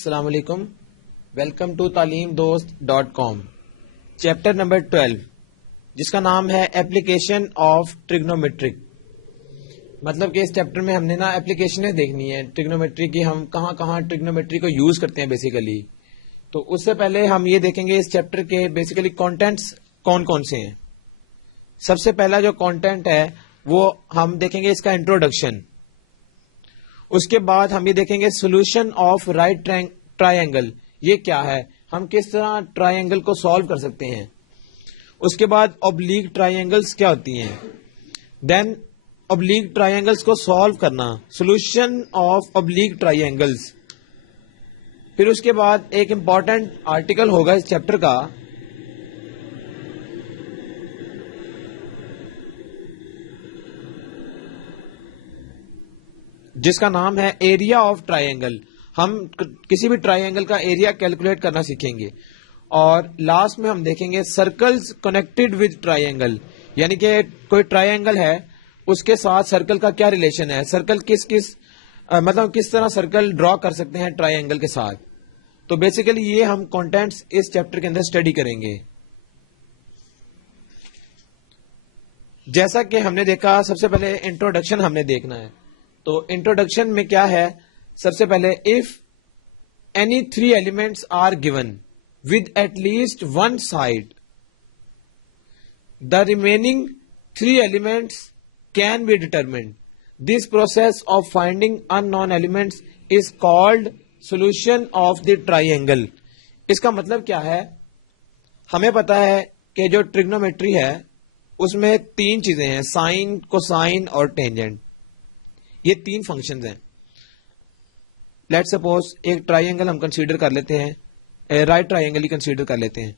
अस्सलाम वालेकुम। Welcome to talimdost.com। Chapter number 12 जिसका नाम है एप्लीकेशन ऑफ ट्रिग्नोमेट्रिक। मतलब कि इस चैप्टर में हमने ना एप्लीकेशनें देखनी है ट्रिग्नोमेट्री की, हम कहाँ कहाँ ट्रिग्नोमेट्री को यूज करते हैं बेसिकली। तो उससे पहले हम ये देखेंगे इस चैप्टर के बेसिकली कंटेंट्स कौन कौन से हैं। सबसे पहला जो कंटेंट है वो हम देखेंगे इसका इंट्रोडक्शन। उसके बाद हम ये देखेंगे सोल्यूशन ऑफ राइट ट्रायंगल, ये क्या है, हम किस तरह ट्रायंगल को सॉल्व कर सकते हैं। उसके बाद ऑब्लिक ट्रायंगल्स क्या होती हैं, देन ऑब्लिक ट्रायंगल्स को सॉल्व करना, सोल्यूशन ऑफ ऑब्लिक ट्रायंगल्स। फिर उसके बाद एक इंपॉर्टेंट आर्टिकल होगा इस चैप्टर का, जिसका नाम है एरिया ऑफ ट्रायंगल। हम किसी भी ट्रायंगल का एरिया कैलकुलेट करना सीखेंगे। और लास्ट में हम देखेंगे सर्कल्स कनेक्टेड विद ट्रायंगल, यानी कि कोई ट्रायंगल है उसके साथ सर्कल का क्या रिलेशन है, सर्कल किस तरह सर्कल ड्रॉ कर सकते हैं ट्रायंगल के साथ। तो बेसिकली ये हम कंटेंट्स इस चैप्टर के अंदर स्टडी करेंगे। जैसा कि हमने देखा, सबसे पहले इंट्रोडक्शन हमने देखना है। तो इंट्रोडक्शन में क्या है, सबसे पहले if any 3 elements are given with at least one side, the remaining 3 elements can be determined. This process of finding unknown elements is called solution of the triangle. इसका मतलब क्या है, हमें पता है कि जो ट्रिग्नोमेट्री है उसमें 3 चीजें हैं, साइन, कोसाइन और टेंजेंट। ये 3 फंक्शंस हैं। लेट सपोज एक ट्रायंगल हम कंसीडर कर लेते हैं, राइट ट्रायंगल ही कंसीडर कर लेते हैं।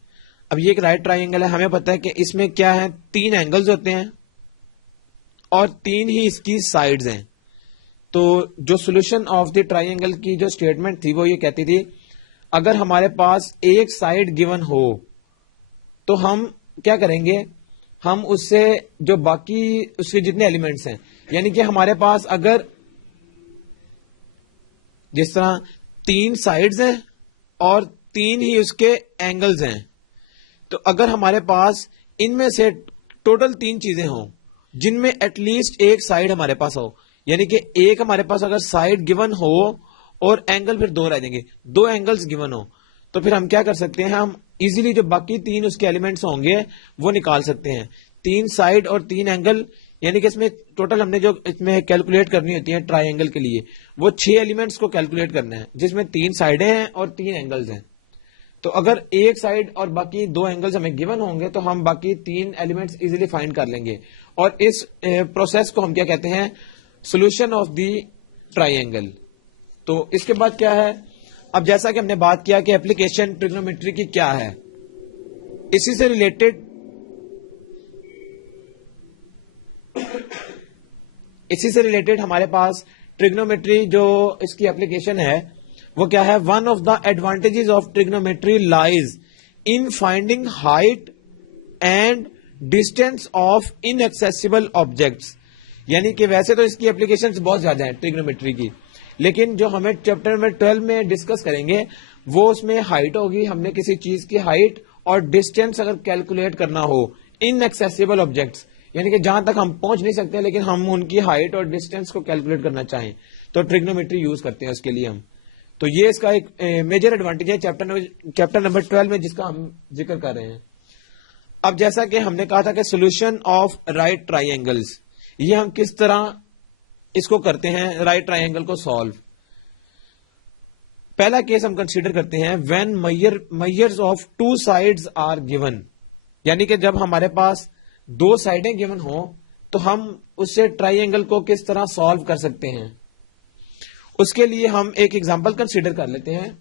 अब ये एक राइट ट्रायंगल है, हमें पता है कि इसमें क्या है, 3 एंगल्स होते हैं और 3 ही इसकी साइड्स हैं। तो जो सोल्यूशन ऑफ द ट्रायंगल की जो स्टेटमेंट थी वो ये कहती थी, अगर हमारे पास एक साइड गिवन हो तो हम क्या करेंगे, हम उससे जो बाकी उसके जितने एलिमेंट्स हैं, यानी कि हमारे पास अगर जिस तरह 3 साइड्स हैं और 3 ही उसके एंगल्स हैं, तो अगर हमारे पास इनमें से टोटल 3 चीजें हों जिनमें एटलीस्ट एक साइड हमारे पास हो, यानी कि एक हमारे पास अगर साइड गिवन हो और एंगल फिर 2 रह जाएंगे, 2 एंगल्स गिवन हो, तो फिर हम क्या कर सकते हैं, हम इजीली जो बाकी 3 उसके एलिमेंट्स होंगे वो निकाल सकते हैं। 3 साइड और 3 एंगल, यानी कि इसमें टोटल हमने जो इसमें कैलकुलेट करनी होती है ट्रायंगल के लिए, वो 6 एलिमेंट्स को कैलकुलेट करना है, जिसमें 3 साइडें हैं और 3 एंगल्स हैं। तो अगर एक साइड और बाकी 2 एंगल्स हमें गिवन होंगे तो हम बाकी 3 एलिमेंट्स इजीली फाइंड कर लेंगे। और इस प्रोसेस को हम क्या कहते हैं, सोल्यूशन ऑफ द ट्रायंगल। तो इसके बाद क्या है, अब जैसा कि हमने बात किया कि एप्लीकेशन ट्रिग्नोमेट्री की क्या है, इसी से रिलेटेड हमारे पास ट्रिग्नोमेट्री जो इसकी एप्लीकेशन है वो क्या है, one of the advantages of trigonometry lies in finding height and distance of inaccessible objects. यानी कि वैसे तो इसकी एप्लीकेशंस बहुत ज्यादा हैं ट्रिग्नोमेट्री की, लेकिन जो हमें चैप्टर नंबर 12 में डिस्कस करेंगे वो उसमें हाइट होगी, हमने किसी चीज की हाइट और डिस्टेंस अगर कैलकुलेट करना हो, इनएक्सेसिबल ऑब्जेक्ट्स यानी कि जहां तक हम पहुंच नहीं सकते लेकिन हम उनकी हाइट और डिस्टेंस को कैलकुलेट करना चाहें, तो ट्रिग्नोमेट्री यूज करते हैं उसके लिए हम। तो ये इसका एक मेजर एडवांटेज है चैप्टर नंबर 12 में, जिसका हम जिक्र कर रहे हैं। अब जैसा कि हमने कहा था कि सोल्यूशन ऑफ राइट ट्रायंगल्स, ये हम किस तरह इसको करते हैं, राइट ट्रायंगल को सॉल्व। पहला केस हम कंसीडर करते हैं when measures of 2 sides are given, यानी कि जब हमारे पास 2 साइडें गिवन हो तो हम उससे ट्रायंगल को किस तरह सॉल्व कर सकते हैं। उसके लिए हम एक एग्जांपल कंसीडर कर लेते हैं।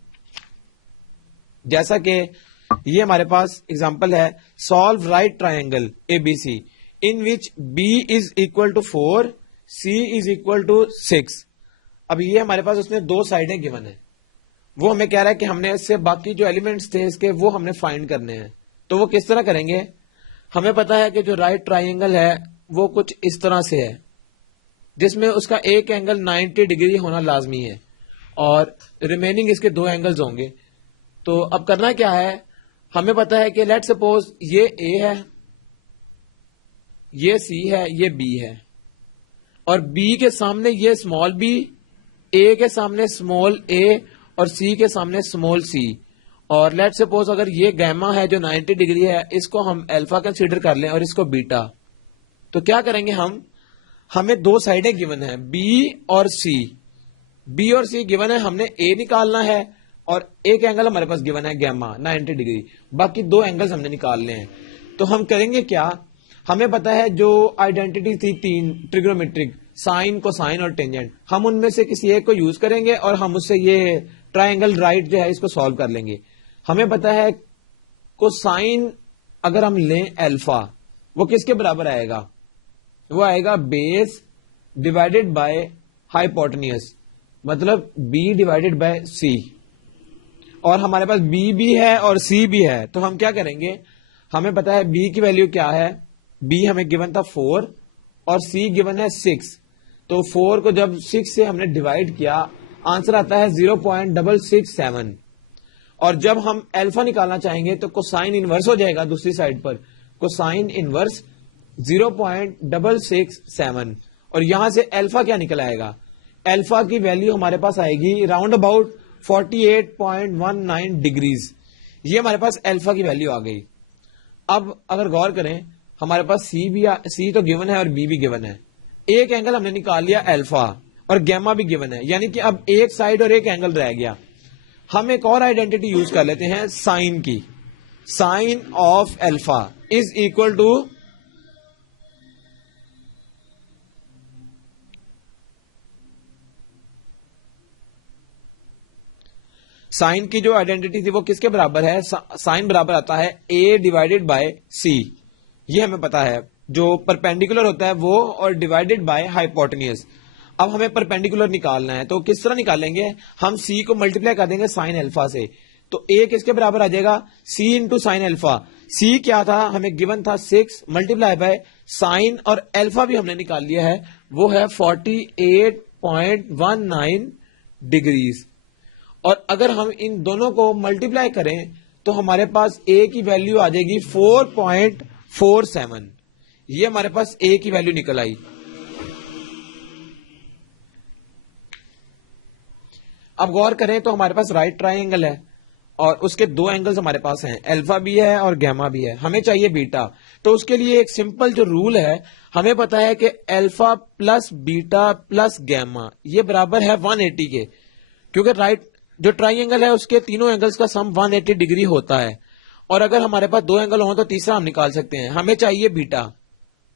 जैसा कि ये हमारे पास एग्जांपल है, solve right triangle ABC in which B is equal to 4, C is equal to 6। अब ये हमारे पास उसमें 2 साइडें गिवन है, वो हमें कह रहा है कि हमने इससे बाकी जो एलिमेंट्स थे इसके वो हमने फाइंड करने हैं। तो वो किस तरह करेंगे, हमें पता है कि जो राइट ट्रायंगल है वो कुछ इस तरह से है, जिसमें उसका एक एंगल 90 डिग्री होना लाजमी है और रिमेनिंग इसके दो एंगल्स होंगे। तो अब करना क्या है, हमें पता है कि लेट सपोज ये ए है, ये सी है, ये बी है, और बी के सामने ये स्मॉल बी, ए के सामने स्मॉल ए और सी के सामने स्मॉल सी। और लेट सपोज अगर ये गैमा है जो 90 डिग्री है, इसको हम अल्फा कंसीडर कर लें और इसको बीटा। तो क्या करेंगे हम, हमें दो साइडें गिवन है बी और सी। बी और सी गिवन है, हमने ए निकालना है और एक एंगल हमारे पास गिवन है गैमा 90 डिग्री, बाकी दो एंगल्स हमने निकालने हैं। तो हम करेंगे क्या, हमें पता है जो आइडेंटिटी थी तीन ट्रिग्नोमेट्रिक, साइन, कोसाइन और टेंजेंट, हम उनमें से किसी एक को यूज करेंगे और हम उससे ये ट्राइंगल राइट जो है इसको सॉल्व कर लेंगे। हमें पता है कोसाइन अगर हम लें अल्फा, वो किसके बराबर आएगा, वो आएगा बेस डिवाइडेड बाय हाइपोटेन्यूज, मतलब बी डिवाइडेड बाय सी। और हमारे पास बी भी है और सी भी है, तो हम क्या करेंगे, हमें पता है बी की वैल्यू क्या है, बी हमें गिवन था 4 और सी गिवन है 6। तो 4 को जब 6 से हमने डिवाइड किया, आंसर आता है 0.667। और जब हम अल्फा निकालना चाहेंगे तो कोसाइन इनवर्स हो जाएगा दूसरी साइड पर, कोसाइन इनवर्स 0.667। और यहां से अल्फा क्या निकल आएगा, अल्फा की वैल्यू हमारे पास आएगी राउंड अबाउट 48.19 डिग्रीज। ये हमारे पास अल्फा की वैल्यू आ गई। अब अगर गौर करें, हमारे पास सी तो गिवन है और बी भी गिवन है, एक एंगल हमने निकाल लिया अल्फा और गैमा भी गिवन है, यानी कि अब एक साइड और एक एंगल रह गया। हम एक और आइडेंटिटी यूज कर लेते हैं साइन की, sine of alpha is equal to sine की जो आइडेंटिटी थी वो किसके बराबर है, साइन बराबर आता है ए डिवाइडेड बाय सी। ये हमें पता है, जो परपेंडिकुलर होता है वो, और डिवाइडेड बाय हाइपोटेन्यूज। अब हमें परपेंडिकुलर निकालना है, तो किस तरह निकालेंगे, हम सी को मल्टीप्लाई कर देंगे साइन अल्फा से। तो ए किसके बराबर आ जाएगा, सी इंटू साइन अल्फा। सी क्या था, हमें गिवन था 6 मल्टीप्लाई बाय साइन, और अल्फा भी हमने निकाल लिया है, वो है 48.19 डिग्रीज। और अगर हम इन दोनों को मल्टीप्लाई करें तो हमारे पास ए की वैल्यू आ जाएगी 4.47। ये हमारे पास ए की वैल्यू निकल आई। अब गौर करें तो हमारे पास राइट ट्राइंगल है और उसके दो एंगल्स हमारे पास हैं, अल्फा भी है और गैमा भी है। हमें चाहिए बीटा, तो उसके लिए एक सिंपल जो रूल है, हमें पता है कि alpha plus beta plus gamma ये बराबर है 180 के, क्योंकि राइट जो ट्राइंगल है उसके तीनों एंगल्स का सम 180 डिग्री होता है। और अगर हमारे पास दो एंगल हो तो तीसरा हम निकाल सकते हैं। हमें चाहिए बीटा,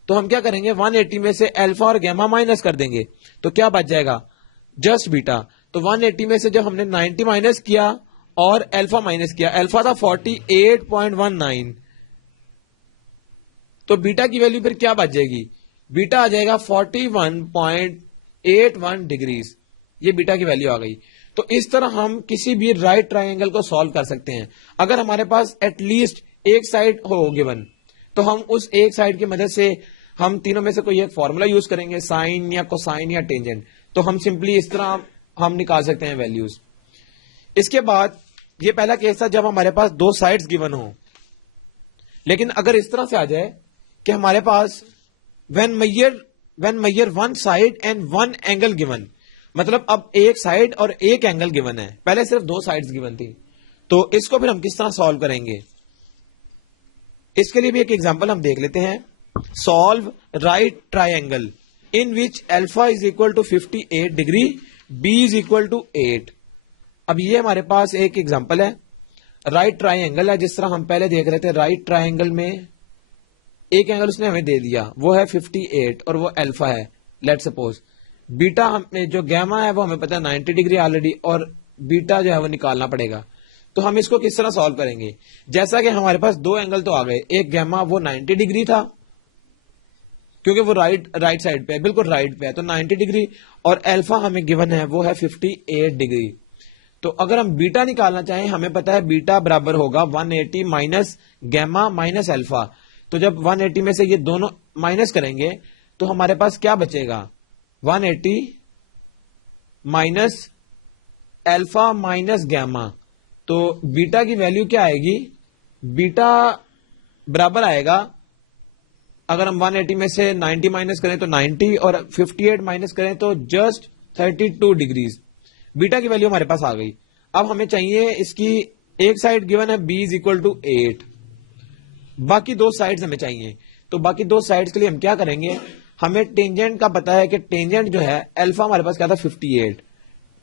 तो हम क्या करेंगे, 180 में से अल्फा और गैमा माइनस कर देंगे, तो क्या बच जाएगा, जस्ट बीटा। तो 180 में से जब हमने 90 माइनस किया और अल्फा माइनस किया, अल्फा था 48.19, तो बीटा की वैल्यू फिर क्या बच जाएगी, बीटा आ जाएगा 41.81 डिग्रीज। ये बीटा की वैल्यू आ गई। तो इस तरह हम किसी भी राइट ट्राइंगल को सॉल्व कर सकते हैं। अगर हमारे पास एटलीस्ट एक साइड हो गिवन, तो हम उस एक साइड की मदद से हम तीनों में से कोई एक फॉर्मूला यूज करेंगे, साइन या कोसाइन या टेंजेंट, तो हम सिंपली इस तरह हम निकाल सकते हैं वैल्यूज। इसके बाद ये पहला केस था जब हमारे पास दो साइड्स गिवन हो। लेकिन अगर इस तरह से आ जाए कि हमारे पास व्हेन मैयर one side and one angle given, मतलब अब एक साइड और एक एंगल गिवन है, पहले सिर्फ दो साइड्स गिवन थी, तो इसको फिर हम किस तरह सॉल्व करेंगे, इसके लिए भी एक एग्जांपल हम देख लेते हैं। Solve right triangle in which alpha is equal to 58 degree, B is equal to 8। अब ये हमारे पास एक एग्जांपल है, राइट ट्राइंगल है, जिस तरह हम पहले देख रहे थे। राइट ट्राइंगल में एक एंगल उसने हमें दे दिया, वो है 58 और वो अल्फा है। लेट सपोज बीटा हमें जो गैमा है वो हमें पता है 90 डिग्री ऑलरेडी, और बीटा जो है वो निकालना पड़ेगा। तो हम इसको किस तरह सॉल्व करेंगे, जैसा कि हमारे पास दो एंगल तो आ गए, एक गैमा वो 90 डिग्री था क्योंकि वो राइट साइड पे है, बिल्कुल राइट पे है, तो 90 डिग्री, और अल्फा हमें गिवन है वो है 58 डिग्री। तो अगर हम बीटा निकालना चाहें, हमें पता है बीटा बराबर होगा 180 माइनस गैमा माइनस अल्फा। तो जब 180 में से ये दोनों माइनस करेंगे तो हमारे पास क्या बचेगा, 180 माइनस अल्फा माइनस गैमा, तो बीटा की वैल्यू क्या आएगी? बीटा बराबर आएगा, अगर हम 180 में से 90 माइनस करें तो 90 और 58 माइनस करें तो जस्ट 32 डिग्रीज। बीटा की वैल्यू हमारे पास आ गई। अब हमें चाहिए इसकी एक साइड गिवन है b इज इक्वल टू 8, बाकी दो साइड्स हमें चाहिए। तो बाकी दो साइड्स के लिए हम क्या करेंगे? हमें टेंजेंट का पता है कि टेंजेंट जो है अल्फा हमारे पास क्या था 58।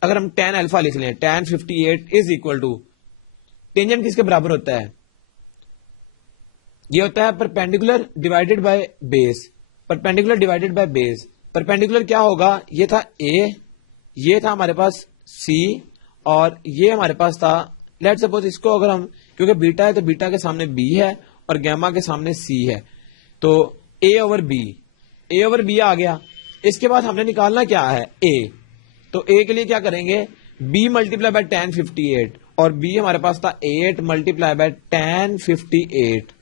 अगर हम tan अल्फा लिख लें, tan 58 is equal to, tangent किसके बराबर होता है? ये होता है perpendicular divided by base. Perpendicular divided by base, perpendicular क्या होगा? ये था a, ये था हमारे पास c और ये हमारे पास था, लेट सपोज इसको अगर हम, क्योंकि बीटा है तो बीटा के सामने b है और गैमा के सामने c है, तो a ओवर b आ गया। इसके बाद हमने निकालना क्या है? a। तो a के लिए क्या करेंगे? b मल्टीप्लाई बाय tan 58 और b हमारे पास था 8 मल्टीप्लाई बाय tan 58।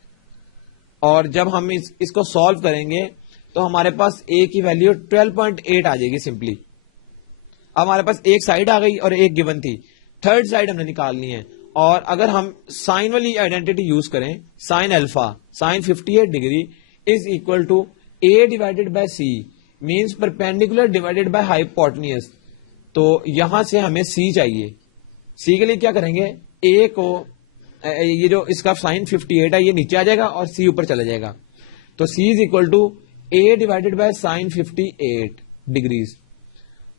और जब हम इसको सॉल्व करेंगे तो हमारे पास a की वैल्यू 12.8 आ जाएगी सिंपली। अब हमारे पास एक साइड आ गई और एक गिवन थी, थर्ड साइड हमने निकालनी है। और अगर हम साइन वाली आइडेंटिटी यूज करें, sine alpha, sine 58 degree is equal to a divided by c, means perpendicular divided by hypotenuse. तो यहां से हमें c चाहिए। c के लिए क्या करेंगे? a को, ये जो इसका साइन 58 है ये नीचे आ जाएगा और c ऊपर चला जाएगा। तो c is equal to a divided by sine 58 degrees.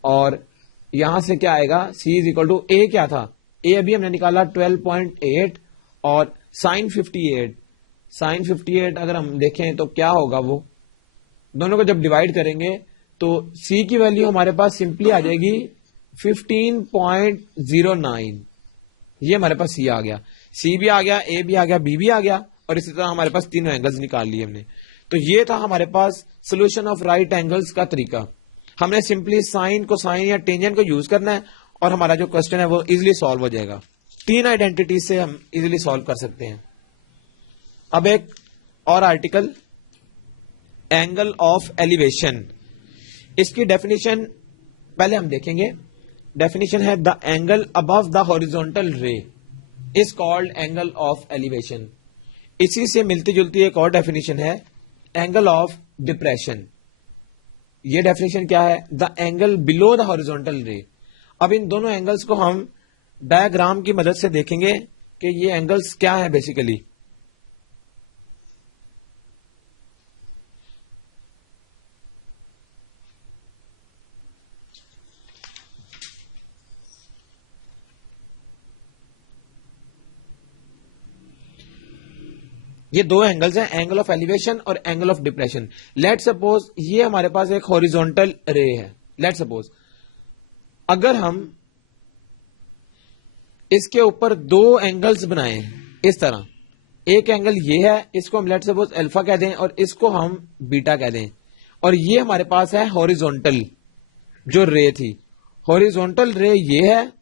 और यहां से क्या आएगा? c is equal to a क्या था? a अभी हमने निकाला 12.8 और साइन 58 अगर हम देखें तो क्या होगा, वो दोनों को जब डिवाइड करेंगे तो c की वैल्यू हमारे पास सिंपली आ जाएगी 15.09। ये हमारे पास c आ गया, c भी आ गया, a भी आ गया, b भी आ गया और इसी तरह हमारे पास तीनों एंगल्स निकाल लिए हमने। तो ये था हमारे पास सोल्यूशन ऑफ राइट एंगल्स का तरीका। हमने सिंपली साइन को, साइन या टेंजेंट को यूज करना है और हमारा जो क्वेश्चन है वो इजिली सॉल्व हो जाएगा। तीन आइडेंटिटीज से हम इजिली सॉल्व कर सकते हैं। अब एक और आर्टिकल, एंगल ऑफ एलिवेशन, इसकी डेफिनेशन पहले हम देखेंगे। डेफिनेशन है the angle above the horizontal ray is called angle of elevation. इसी से मिलती जुलती एक और डेफिनेशन है एंगल ऑफ डिप्रेशन। ये डेफिनेशन क्या है? The angle below the horizontal ray. अब इन दोनों एंगल्स को हम डायग्राम की मदद से देखेंगे कि ये एंगल्स क्या है बेसिकली। ये दो एंगल्स हैं, एंगल ऑफ एलिवेशन और angle of depression. Let suppose ये हमारे पास एक हॉरिजॉन्टल रे है। लेट सपोज अगर हम इसके ऊपर दो एंगल्स बनाए इस तरह, एक एंगल ये है, इसको हम लेट सपोज अल्फा कह दें और इसको हम बीटा कह दें, और ये हमारे पास है हॉरिजॉन्टल जो रे थी। हॉरिजॉन्टल रे ये है,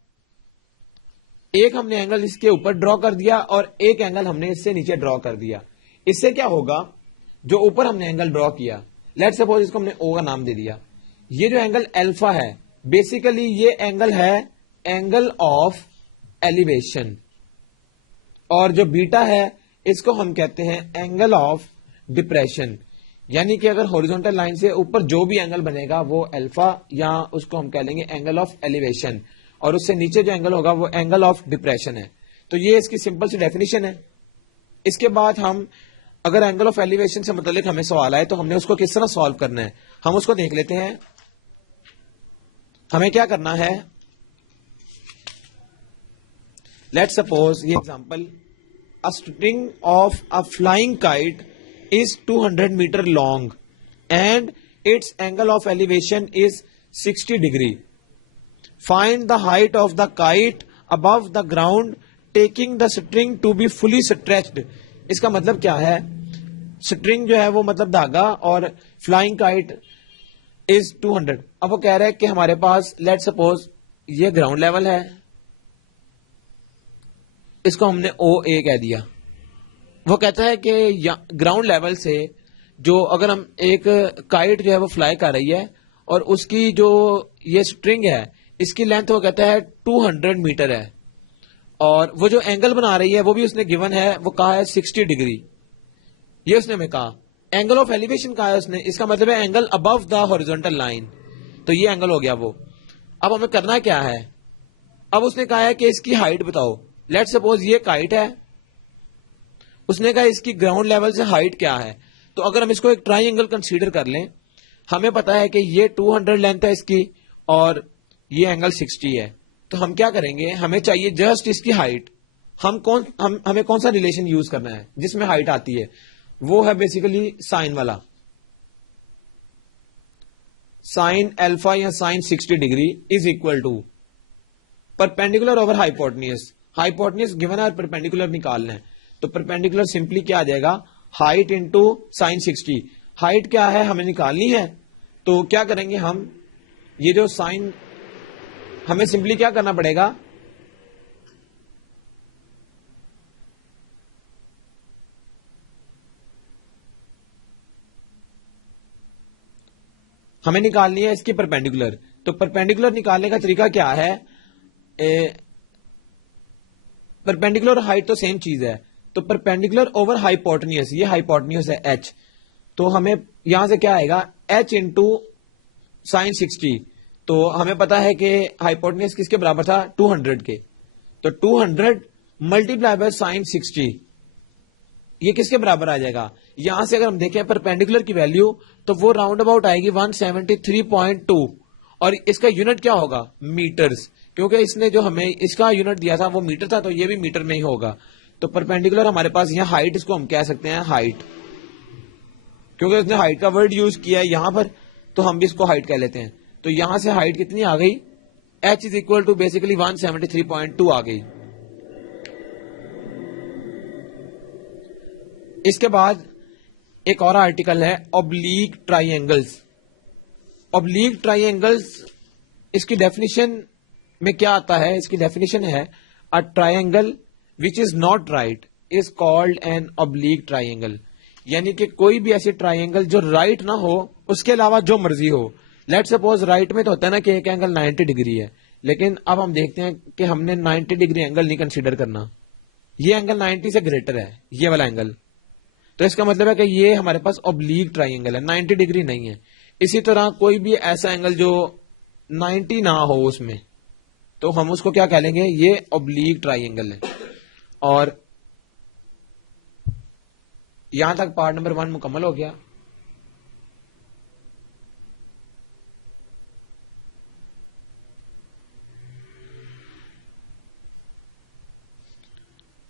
एक हमने एंगल इसके ऊपर ड्रॉ कर दिया और एक एंगल हमने इससे नीचे ड्रॉ कर दिया। इससे क्या होगा? जो ऊपर हमने एंगल ड्रॉ किया, लेट सपोज इसको हमने ओ का नाम दे दिया, ये जो एंगल अल्फा है बेसिकली ये एंगल है एंगल ऑफ एलिवेशन, और जो बीटा है इसको हम कहते हैं एंगल ऑफ डिप्रेशन। यानी कि अगर हॉरिजॉन्टल लाइन से ऊपर जो भी एंगल बनेगा वो अल्फा, या उसको हम कह लेंगे एंगल ऑफ एलिवेशन, और उससे नीचे जो एंगल होगा वो एंगल ऑफ डिप्रेशन है। तो ये इसकी सिंपल सी डेफिनेशन है। इसके बाद हम अगर एंगल ऑफ एलिवेशन से मतलब हमें सवाल आए तो हमने उसको किस तरह सॉल्व करना है, हम उसको देख लेते हैं। हमें क्या करना है, लेट सपोज ये example, a string of a flying kite is 200 meter long and its angle of elevation is 60 degree. Find the height of the kite above the ground taking the string to be fully stretched. इसका मतलब क्या है? String जो है वो मतलब धागा, और फ्लाइंग काइट इज 200। अब वो कह रहा है कि हमारे पास लेट सपोज ये ग्राउंड लेवल है, इसको हमने OA कह दिया। वो कहता है कि ग्राउंड लेवल से जो अगर हम एक काइट जो है वो फ्लाई कर रही है और उसकी जो ये स्ट्रिंग है इसकी लेंथ वो कहता है 200 मीटर है, और वो जो एंगल बना रही है वो भी उसने गिवन है, वो कहा है 60 डिग्री। ये उसने हमें कहा। एंगल ऑफ एलिवेशन कहा है उसने, इसका मतलब है angle above the horizontal line. तो ये एंगल हो गया वो। अब हमें करना क्या है, अब उसने कहा है कि इसकी हाइट बताओ। लेट सपोज ये हाइट है, उसने कहा इसकी ग्राउंड लेवल से हाइट क्या है। तो अगर हम इसको एक ट्राइंगल कंसीडर कर लें, हमें पता है कि ये 200 लेंथ है इसकी और ये एंगल 60 है। तो हम क्या करेंगे, हमें चाहिए जस्ट इसकी हाइट। हमें कौन सा रिलेशन यूज करना है जिसमें हाइट आती है, वो है बेसिकली साइन वाला। साइन अल्फा या sine 60 degree is equal to perpendicular over hypotenuse. Hypotenuse given है और परपेंडिकुलर निकालना है। तो परपेंडिकुलर सिंपली क्या आ जाएगा, हाइट इंटू साइन 60। हाइट क्या है हमें निकालनी है, तो क्या करेंगे हम, ये जो साइन, हमें सिंपली क्या करना पड़ेगा, हमें निकालनी है इसकी परपेंडिकुलर। तो परपेंडिकुलर निकालने का तरीका क्या है, परपेंडिकुलर और हाइट तो सेम चीज है। तो परपेंडिकुलर ओवर हाइपोटेन्यूज, ये हाइपोटेन्यूज है h। तो हमें यहां से क्या आएगा, h इंटू साइन 60। तो हमें पता है कि हाइपोटेन्यूज किसके बराबर था, 200 के। तो 200 मल्टीप्लाई बाय साइन 60, ये किसके बराबर आ जाएगा। यहां से अगर हम देखें परपेंडिकुलर की वैल्यू, तो वो राउंड अबाउट आएगी 173.2, और इसका यूनिट क्या होगा, मीटर्स, क्योंकि इसने जो हमें इसका यूनिट दिया था वो मीटर था, तो ये भी मीटर में ही होगा। तो परपेंडिकुलर हमारे पास यहाँ हाइट, इसको हम कह सकते हैं हाइट, क्योंकि उसने हाइट का वर्ड यूज किया है यहां पर, तो हम भी इसको हाइट कह लेते हैं। तो यहां से हाइट कितनी आ गई, h is equal to basically 173.2 आ गई। इसके बाद एक और आर्टिकल है ऑब्लीक ट्राइएंगल्स। ऑब्लीक ट्राइएंगल्स, इसकी डेफिनेशन में क्या आता है, इसकी डेफिनेशन है a triangle which is not right is called an oblique triangle. यानी कि कोई भी ऐसी ट्राइएंगल जो राइट ना हो, उसके अलावा जो मर्जी हो। लेट सपोज राइट में तो होता है ना कि एक एंगल 90 डिग्री है, लेकिन अब हम देखते हैं कि हमने 90 डिग्री एंगल नहीं कंसीडर करना, ये एंगल 90 से ग्रेटर है, ये वाला एंगल। तो इसका मतलब है कि ये हमारे पास ऑब्लीक ट्राइएंगल है, 90 डिग्री नहीं है। इसी तरह कोई भी ऐसा एंगल जो 90 ना हो उसमें, तो हम उसको क्या कह लेंगे, ये ऑब्लीक ट्राइएंगल है। और यहां तक पार्ट नंबर 1 मुकम्मल हो गया।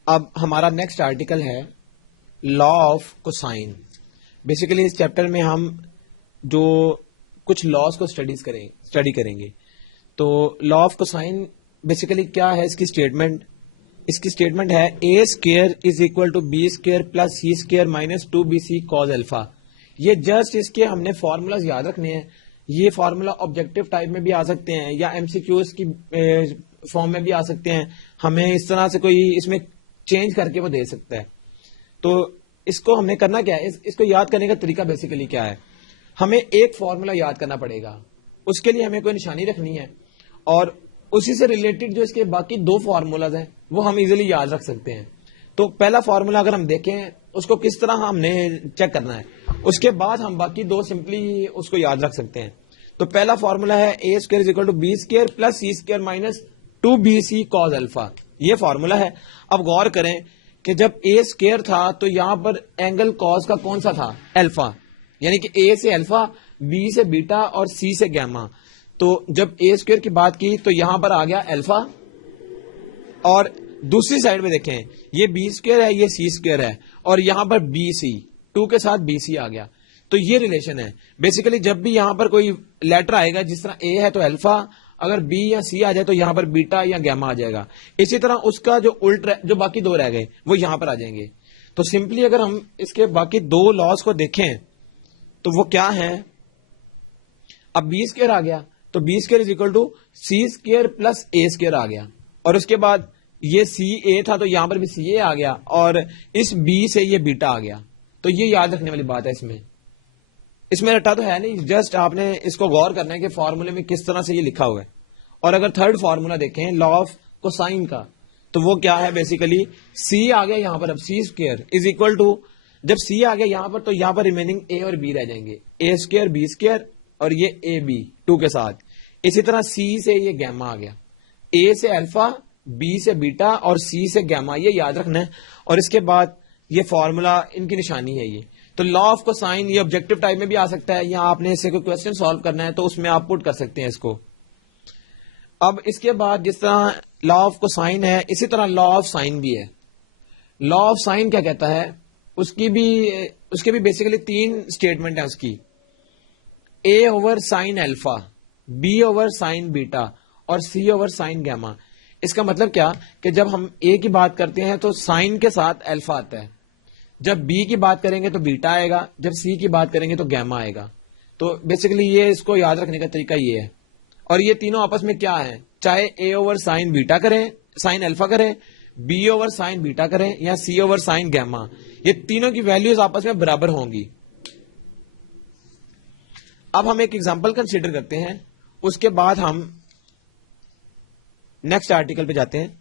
अब हमारा नेक्स्ट आर्टिकल है लॉ ऑफ कोसाइन। बेसिकली इस चैप्टर में हम जो कुछ लॉज को स्टडी करेंगे। तो लॉ ऑफ कोसाइन बेसिकली क्या है, इसकी स्टेटमेंट है a square is equal to b square plus c square minus 2bc cos alpha. ये जस्ट इसके हमने फॉर्मूलाज याद रखने हैं। ये फॉर्मूला ऑब्जेक्टिव टाइप में भी आ सकते हैं या एमसीक्यूज की फॉर्म में भी आ सकते हैं। हमें इस तरह से कोई इसमें चेंज करके वो दे सकता है। तो इसको हमने करना क्या है, इसको याद करने का तरीका बेसिकली क्या है, हमें एक फॉर्मूला याद करना पड़ेगा, उसके लिए हमें कोई निशानी रखनी है, और उसी से रिलेटेड जो इसके बाकी 2 फॉर्मूलाज हैं वो हम इजीली याद रख सकते हैं। तो पहला फॉर्मूला अगर हम देखें उसको किस तरह हमने चेक करना है, उसके बाद हम बाकी 2 सिंपली उसको याद रख सकते हैं। तो पहला फॉर्मूला है a square is equal to b square plus c square minus 2bc cos alpha, ये फॉर्मूला है। अब गौर करें कि जब ए स्क्वायर था तो यहां पर एंगल कॉज का कौन सा था, अल्फा, यानी कि ए से अल्फा, बी से बीटा और सी से गैमा। तो जब ए स्क्वायर की बात की तो यहां पर आ गया अल्फा, और दूसरी साइड में देखें ये बी स्क्वायर है, ये सी स्क्वायर है, और यहां पर बी सी 2 के साथ बी सी आ गया। तो ये रिलेशन है। बेसिकली जब भी यहां पर कोई लेटर आएगा, जिस तरह ए है तो अल्फा, अगर बी या सी आ जाए तो यहां पर बीटा या गैमा आ जाएगा। इसी तरह उसका जो उल्ट जो बाकी 2 रह गए वो यहां पर आ जाएंगे। तो सिंपली अगर हम इसके बाकी 2 लॉज को देखें तो वो क्या है, अब बी स्क्वायर आ गया तो b square is equal to C square plus a square आ गया, और उसके बाद ये सी ए था तो यहां पर भी सी ए आ गया, और इस बी से ये बीटा आ गया। तो ये याद रखने वाली बात है। इसमें रट्टा तो है नहीं, जस्ट आपने इसको गौर करना है कि फॉर्मूले में किस तरह से ये लिखा हुआ है, और अगर थर्ड फॉर्मूला देखें लॉ ऑफ कोसाइन का, तो वो क्या है बेसिकली, सी आ गया यहां पर, अब सी स्क्वायर इज इक्वल टू, जब सी आ गया यहां पर तो यहां पर रिमेनिंग ए और बी रह जाएंगे, ए स्क्वायर बी स्क्वायर और ये ए बी 2 के साथ। इसी तरह सी से ये गैमा आ गया, ए से अल्फा, बी से बीटा और सी से गैमा, ये याद रखना है। और इसके बाद ये फॉर्मूला, इनकी निशानी है ये। तो लॉ ऑफ कोसाइन ये ऑब्जेक्टिव टाइप में भी आ सकता है, या आपने इससे कोई क्वेश्चन सॉल्व करना है तो उसमें आप पुट कर सकते हैं इसको। अब इसके बाद जिस तरह लॉ ऑफ कोसाइन है, इसी तरह लॉ ऑफ साइन भी है। लॉ ऑफ साइन क्या कहता है, उसके भी बेसिकली 3 स्टेटमेंट है उसकी, a over sine alpha, b over sine beta और सी ओवर साइन गैमा। इसका मतलब क्या कि जब हम ए की बात करते हैं तो साइन के साथ अल्फा आता है, जब बी की बात करेंगे तो बीटा आएगा, जब सी की बात करेंगे तो गैमा आएगा। तो बेसिकली ये इसको याद रखने का तरीका ये है। और ये तीनों आपस में क्या है, चाहे ए ओवर साइन बीटा करें, साइन अल्फा करें, बी ओवर साइन बीटा करें या सी ओवर साइन गैमा, ये तीनों की वैल्यूज आपस में बराबर होंगी। अब हम एक एग्जांपल कंसीडर करते हैं, उसके बाद हम नेक्स्ट आर्टिकल पे जाते हैं।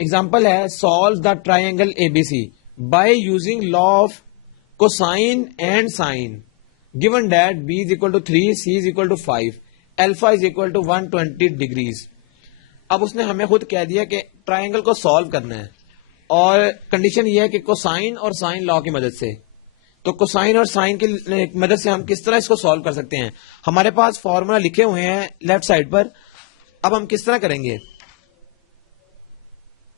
एग्जांपल है solve the triangle ABC by using law of cosine and sine given that B is equal to 3, C is equal to 5, alpha is equal to 120 degrees. अब उसने हमें खुद कह दिया कि ट्राइंगल को सॉल्व करना है और कंडीशन ये है कि कोसाइन और साइन लॉ की मदद से। तो कोसाइन और साइन की मदद से हम किस तरह इसको सॉल्व कर सकते हैं, हमारे पास फॉर्मूला लिखे हुए हैं लेफ्ट साइड पर। अब हम किस तरह करेंगे,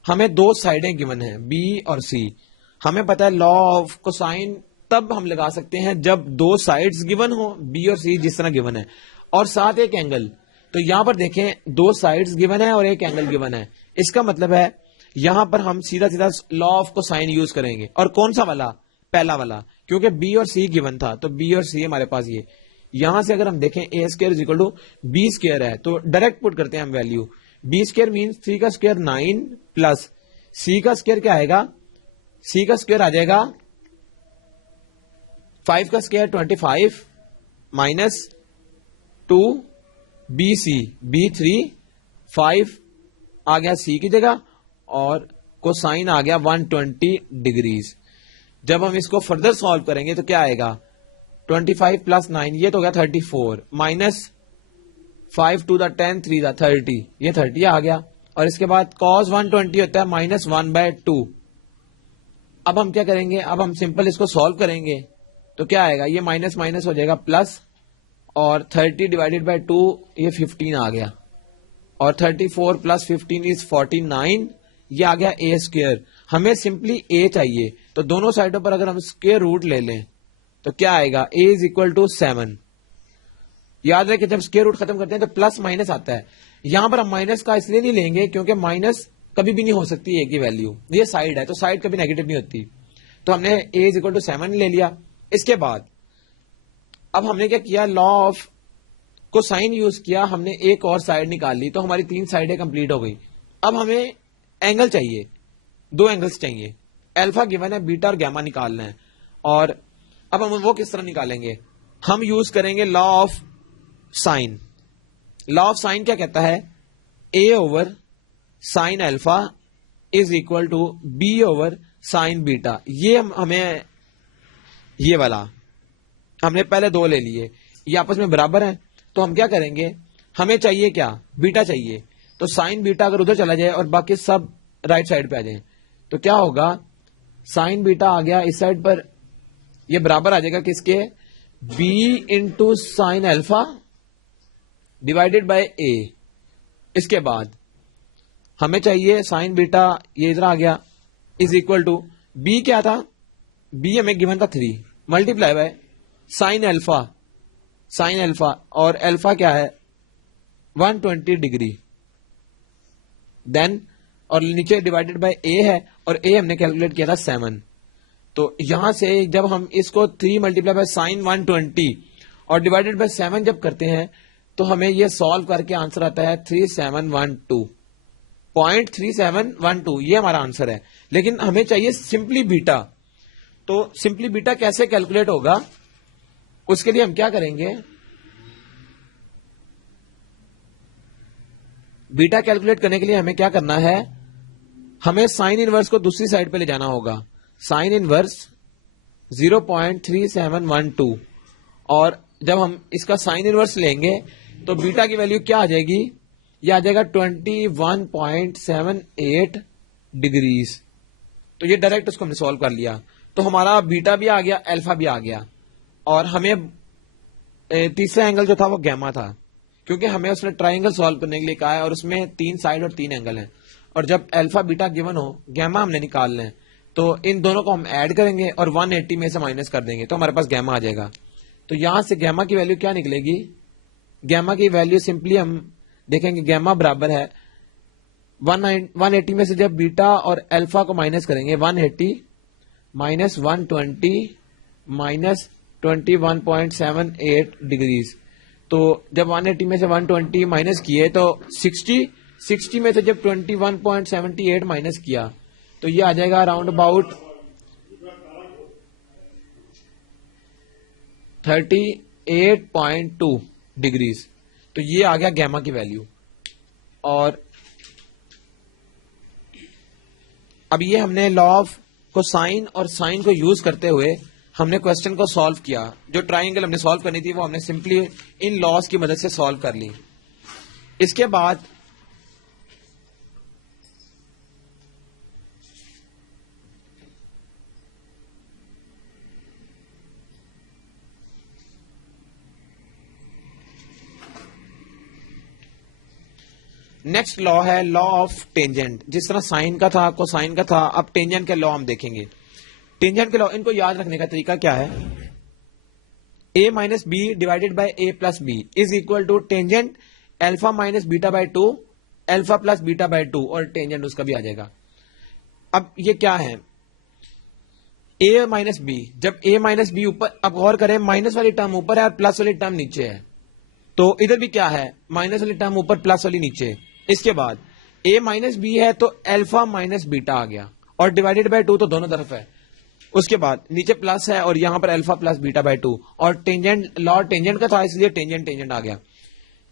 हमें 2 साइडें गिवन है बी और सी। हमें पता है लॉ ऑफ कोसाइन तब हम लगा सकते हैं जब 2 साइड्स गिवन हो, बी और सी जिस तरह गिवन है, और साथ एक एंगल। तो यहां पर देखें 2 साइड्स गिवन है और एक एंगल गिवन है, इसका मतलब है यहां पर हम सीधा सीधा लॉ ऑफ कोसाइन यूज करेंगे। और कौन सा वाला, पहला वाला, क्योंकि बी और सी गिवन था, तो बी और सी हमारे पास ये। यहां से अगर हम देखें a square is equal to b square है, तो डायरेक्ट पुट करते हैं हम वैल्यू। बी स्क्वायर मीन्स 3 का स्क्वायर 9 प्लस सी का स्क्वायर क्या आएगा, सी का स्क्वायर आ जाएगा 5 का square 25 minus 2 B C, B 3 5 आ गया सी की जगह और कोसाइन आ गया 120 डिग्रीज। जब हम इसको फर्दर सॉल्व करेंगे तो क्या आएगा, 25 प्लस 9 ये तो हो गया 34 माइनस 5 टू द 10 3 द 30, ये 30 आ गया। और इसके बाद cos 120 होता है माइनस 1/2। अब हम क्या करेंगे, अब हम सिंपल इसको सॉल्व करेंगे तो क्या आएगा, ये माइनस माइनस हो जाएगा प्लस, और 30 डिवाइडेड बाय 2 ये 15 आ गया, और 34 प्लस 15 इज 49, ये आ गया ए स्क्वायर। हमें सिंपली ए चाहिए, तो दोनों साइडों पर अगर हम स्क्वायर रूट ले लें तो क्या आएगा, ए इज इक्वल टू 7। याद रखें जब स्क्वायर रूट खत्म करते हैं तो प्लस माइनस आता है। यहां पर हम माइनस का इसलिए नहीं लेंगे क्योंकि माइनस कभी भी नहीं हो सकती ए की वैल्यू, ये साइड है तो साइड कभी नेगेटिव नहीं होती, तो हमने ए इज इक्वल टू 7 ले लिया। इसके बाद अब हमने क्या किया, लॉ ऑफ कोसाइन यूज किया, हमने एक और साइड निकाल ली, तो हमारी 3 साइडें कंप्लीट हो गई। अब हमें एंगल चाहिए, 2 एंगल्स चाहिए, अल्फा गिवन है, बीटा और गैमा निकालना है। और अब हम वो किस तरह निकालेंगे, हम यूज करेंगे law of sine. Law of sine क्या कहता है, a over sine alpha is equal to b over sine beta. ये हमें ये वाला हमने पहले 2 ले लिए, ये आपस में बराबर है, तो हम क्या करेंगे, हमें चाहिए क्या, बीटा चाहिए, तो साइन बीटा अगर उधर चला जाए और बाकी सब राइट साइड पे आ जाए तो क्या होगा, साइन बीटा आ गया इस साइड पर, ये बराबर आ जाएगा किसके, b into sine alpha divided by a. इसके बाद हमें चाहिए साइन बीटा, ये इधर आ गया, इज इक्वल टू बी क्या था, बी हमें गिवन था 3 मल्टीप्लाई बाय साइन अल्फा और अल्फा क्या है 120 डिग्री, देन और नीचे डिवाइडेड बाय ए है, और ए हमने कैलकुलेट किया था 7। तो यहां से जब हम इसको 3 मल्टीप्लाई बाय साइन 120 और डिवाइडेड बाय 7 जब करते हैं तो हमें ये सॉल्व करके आंसर आता है 3712.3712, ये हमारा आंसर है। लेकिन हमें चाहिए सिंपली बीटा, तो सिंपली बीटा कैसे कैलकुलेट होगा, उसके लिए हम क्या करेंगे, बीटा कैलकुलेट करने के लिए हमें क्या करना है, हमें साइन इनवर्स को दूसरी साइड पे ले जाना होगा। साइन इनवर्स 0.3712, और जब हम इसका साइन इनवर्स लेंगे तो बीटा की वैल्यू क्या आ जाएगी, ये आ जाएगा 21.78 डिग्रीज। तो ये डायरेक्ट उसको हमने सॉल्व कर लिया, तो हमारा बीटा भी आ गया, अल्फा भी आ गया, और हमें तीसरा एंगल जो था वो गैमा था, क्योंकि हमें उसने ट्राइंगल सॉल्व करने के लिए कहा है और उसमें 3 साइड और 3 एंगल हैं, और जब अल्फा बीटा गिवन हो, गैमा हमने निकालना है, तो इन दोनों को हम ऐड करेंगे और 180 में से माइनस कर देंगे तो हमारे पास गैमा आ जाएगा। तो यहां से गैमा की वैल्यू क्या निकलेगी, गैमा की वैल्यू सिंपली हम देखेंगे, गैमा बराबर है 180 में से जब बीटा और अल्फा को माइनस करेंगे, 180 माइनस 120 माइनस 21.78 डिग्रीज। तो जब 180 में से 120 माइनस किए तो 60 में से जब 21.78 माइनस किया तो ये आ जाएगा अराउंड अबाउट 38.2 डिग्रीज। तो ये आ गया गैमा की वैल्यू। और अब ये हमने लॉ ऑफ कोसाइन और साइन को यूज करते हुए हमने क्वेश्चन को सॉल्व किया। जो ट्राइंगल हमने सॉल्व करनी थी वो हमने सिंपली इन लॉस की मदद से सॉल्व कर ली। इसके बाद नेक्स्ट लॉ है लॉ ऑफ टेंजेंट। जिस तरह साइन का था, कोसाइन का था, अब टेंजेंट के लॉ हम देखेंगे। टेंजेंट के लॉ, इनको याद रखने का तरीका क्या है, a minus B divided by a plus B is equal to tangent alpha minus beta by 2 alpha plus beta by 2, और टेंजेंट उसका भी आ जाएगा। अब ये क्या है, a माइनस बी, जब a माइनस बी ऊपर, अब गौर करें माइनस वाली टर्म ऊपर है और प्लस वाली टर्म नीचे है, तो इधर भी क्या है, माइनस वाली टर्म ऊपर प्लस वाली नीचे। इसके बाद a माइनस बी है तो अल्फा माइनस बीटा आ गया, और डिवाइडेड बाई 2 तो दोनों तरफ है। उसके बाद नीचे प्लस है और यहां पर अल्फा प्लस बीटा बाई 2, और टेंजेंट लॉ टेंजेंट का था इसलिए टेंजेंट आ गया।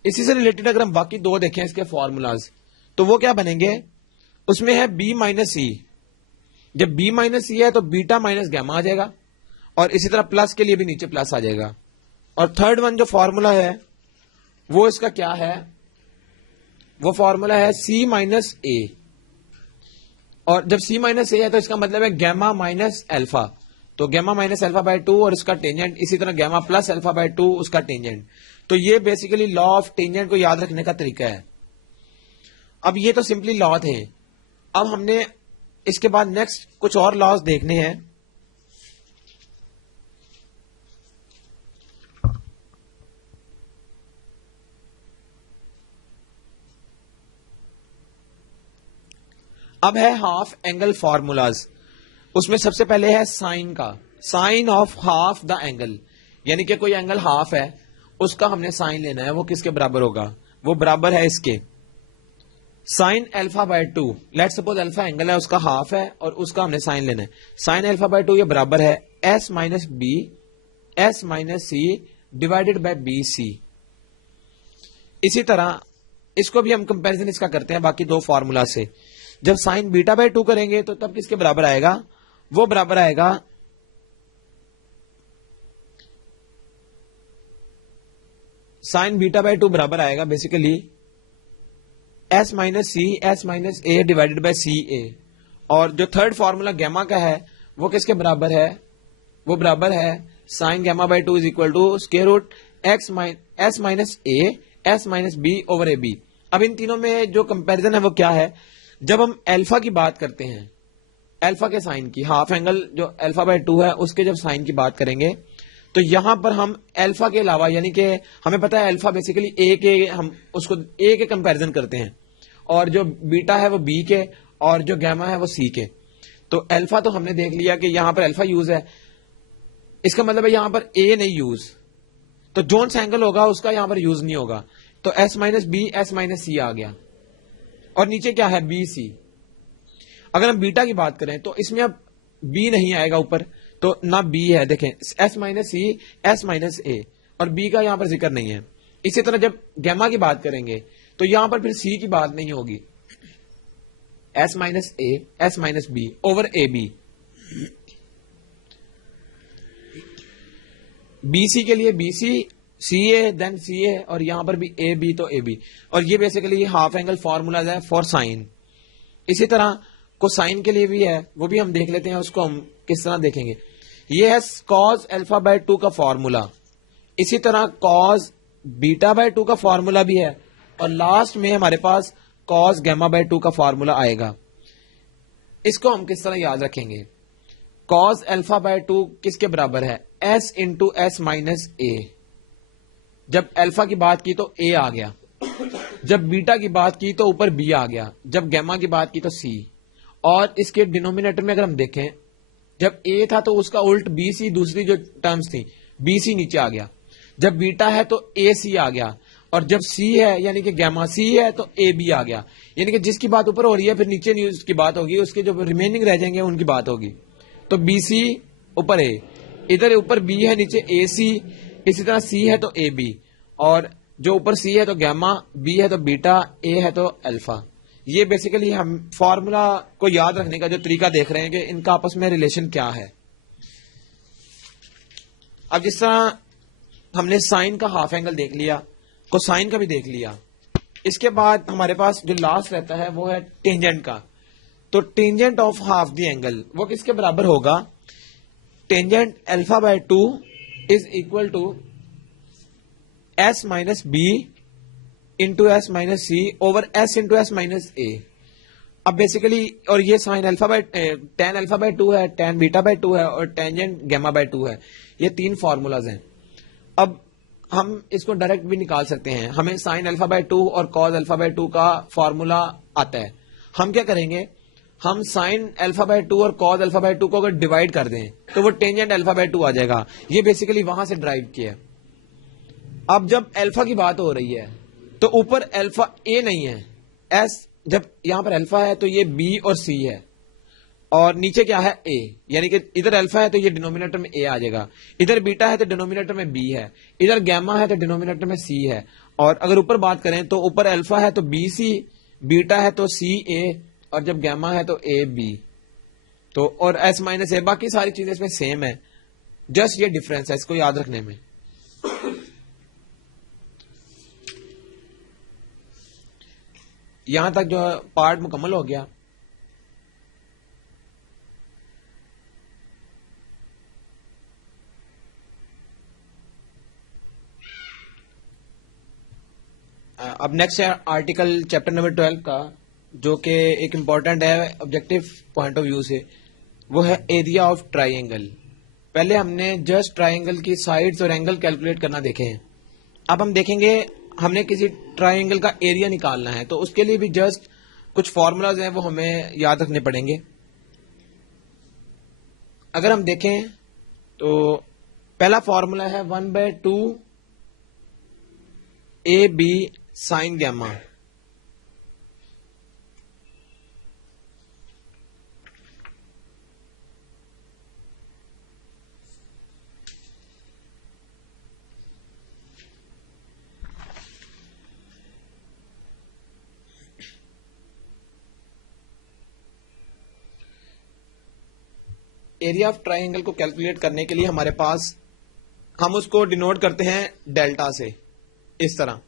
इसी से रिलेटेड अगर हम बाकी दो देखें इसके फॉर्मूलाज, तो वो क्या बनेंगे, उसमें है b माइनस सी। जब b माइनस सी है तो बीटा माइनस गैमा आ जाएगा, और इसी तरह प्लस के लिए भी नीचे प्लस आ जाएगा। और थर्ड वन जो फॉर्मूला है वो इसका क्या है, वो फॉर्मूला है c माइनस ए, और जब c माइनस ए है तो इसका मतलब है गैमा माइनस अल्फा, तो गैमा माइनस अल्फा बाय 2 और इसका टेंजेंट, इसी तरह गैमा प्लस अल्फा बाय 2 उसका टेंजेंट। तो ये बेसिकली लॉ ऑफ टेंजेंट को याद रखने का तरीका है। अब ये तो सिंपली लॉ थे। अब हमने इसके बाद नेक्स्ट कुछ और लॉज देखने हैं। अब है हाफ एंगल फॉर्मूलाज। उसमें सबसे पहले है साइन का, sine of half the angle, यानी कि कोई एंगल हाफ है उसका हमने साइन लेना है, वो किसके बराबर होगा, वो बराबर है इसके sign alpha by 2। Let suppose alpha angle है, उसका हाफ है और उसका हमने साइन लेना है। साइन अल्फा बाय 2 ये बराबर है S minus B S minus C divided by B C. इसी तरह इसको भी हम कंपैरिजन इसका करते हैं बाकी दो फॉर्मूला से। जब साइन बीटा बाय 2 करेंगे तो तब किसके बराबर आएगा, वो बराबर आएगा साइन बीटा बाय 2 बराबर आएगा basically s minus a divided by c a. और जो थर्ड फॉर्मूला गैमा का है वो किसके बराबर है, वो बराबर है sine gamma by 2 is equal to square root S minus A S minus B over A B. अब इन तीनों में जो कंपैरिजन है वो क्या है, जब हम अल्फा की बात करते हैं, अल्फा के साइन की, हाफ एंगल जो अल्फा बाय 2 है उसके जब साइन की बात करेंगे तो यहां पर हम अल्फा के अलावा, यानी कि हमें पता है अल्फा बेसिकली ए के, हम उसको ए के कंपैरिजन करते हैं, और जो बीटा है वो बी के, और जो गैमा है वो सी के। तो अल्फा तो हमने देख लिया कि यहां पर अल्फा यूज है, इसका मतलब है यहां पर ए नहीं यूज, तो जोन सा एंगल होगा उसका यहां पर यूज नहीं होगा। तो s minus B S minus c आ गया, और नीचे क्या है बी सी। अगर हम बीटा की बात करें तो इसमें अब बी नहीं आएगा ऊपर, तो ना बी है, देखें s minus c s minus a, और बी का यहां पर जिक्र नहीं है। इसी तरह जब गैमा की बात करेंगे तो यहां पर फिर सी की बात नहीं होगी, S minus A S minus B over A B. BC के लिए BC, C A then C a, और यहां पर भी ए बी तो ए बी। और ये बेसिकली हाफ एंगल फॉर्मूलाज है फॉर साइन। इसी तरह कोसाइन के लिए भी है, वो भी हम देख लेते हैं, उसको हम किस तरह देखेंगे। ये है कॉस अल्फा बाय 2 का फॉर्मूला, इसी तरह कॉस बीटा बाय 2 का फॉर्मूला भी है, और लास्ट में हमारे पास कॉस गैमा बाय 2 का फॉर्मूला आएगा। इसको हम किस तरह याद रखेंगे। कॉस अल्फा बाय 2 किसके बराबर है, एस इंटू एस माइनस ए। जब अल्फा की बात की तो ए आ गया, जब बीटा की बात की तो ऊपर बी आ गया, जब गैमा की बात की तो सी। और इसके डिनोमिनेटर में अगर हम देखें, जब ए था तो उसका उल्ट बी सी, दूसरी जो टर्म्स थी बी सी नीचे आ गया, जब बीटा है तो ए सी आ गया, और जब सी है यानी कि गैमा सी है तो ए बी आ गया। यानी कि जिसकी बात ऊपर हो रही है फिर नीचे नहीं उसकी बात होगी, उसके जो रिमेनिंग रह जाएंगे उनकी बात होगी। तो बी सी ऊपर ए, इधर ऊपर बी है नीचे ए सी, इसी तरह सी है तो ए बी, और जो ऊपर सी है तो गैमा, बी है तो बीटा, ए है तो अल्फा। ये बेसिकली हम फॉर्मूला को याद रखने का जो तरीका देख रहे हैं कि इनका आपस में रिलेशन क्या है। अब जिस तरह हमने साइन का हाफ एंगल देख लिया, कोसाइन का भी देख लिया, इसके बाद हमारे पास जो लास्ट रहता है वो है टेंजेंट का। तो tangent of half the angle वो किसके बराबर होगा, tangent alpha by 2 is equal to s minus b into s minus c over s into s minus a. अब बेसिकली, और ये sine alpha by tan alpha by 2 है, tan beta by 2 है, और टेंजेंट गैमा बाय 2 है। ये तीन formulas हैं। अब हम इसको डायरेक्ट भी निकाल सकते हैं, हमें साइन अल्फा बाय 2 और कॉस अल्फा बाय 2 का फॉर्मूला आता है। हम क्या करेंगे, हम साइन अल्फा बाय 2 और कॉस अल्फा बाय 2 को अगर डिवाइड कर दें तो वो टेंजेंट अल्फा बाय 2 आ जाएगा। ये बेसिकली वहां से ड्राइव किया है। अब जब अल्फा की बात हो रही है तो ऊपर अल्फा ए नहीं है, एस, जब यहां पर अल्फा है तो ये बी और सी है, और नीचे क्या है ए, यानी कि इधर अल्फा है तो ये डिनोमिनेटर में ए आ जाएगा, इधर बीटा है तो डिनोमिनेटर में बी है, इधर गैमा है तो डिनोमिनेटर में सी है। और अगर ऊपर बात करें तो ऊपर अल्फा है तो बी सी, बीटा है तो सी ए, और जब गैमा है तो ए बी, तो और एस माइनस ए, बाकी सारी चीजें इसमें सेम है, जस्ट ये डिफरेंस है, इसको याद रखने में। यहां तक जो पार्ट मुकम्मल हो गया। अब नेक्स्ट है आर्टिकल चैप्टर नंबर 12 का, जो कि एक इंपॉर्टेंट है ऑब्जेक्टिव पॉइंट ऑफ व्यू से, वो है एरिया ऑफ ट्राइंगल। पहले हमने जस्ट ट्राइंगल की साइड्स और एंगल कैलकुलेट करना देखे हैं। अब हम देखेंगे हमने किसी ट्राइंगल का एरिया निकालना है, तो उसके लिए भी जस्ट कुछ फॉर्मूलाज हैं वो हमें याद रखने पड़ेंगे। अगर हम देखें तो पहला फॉर्मूला है 1/2 A B sine gamma. Area of triangle को कैलकुलेट करने के लिए हमारे पास, हम उसको डिनोट करते हैं डेल्टा से, इस तरह।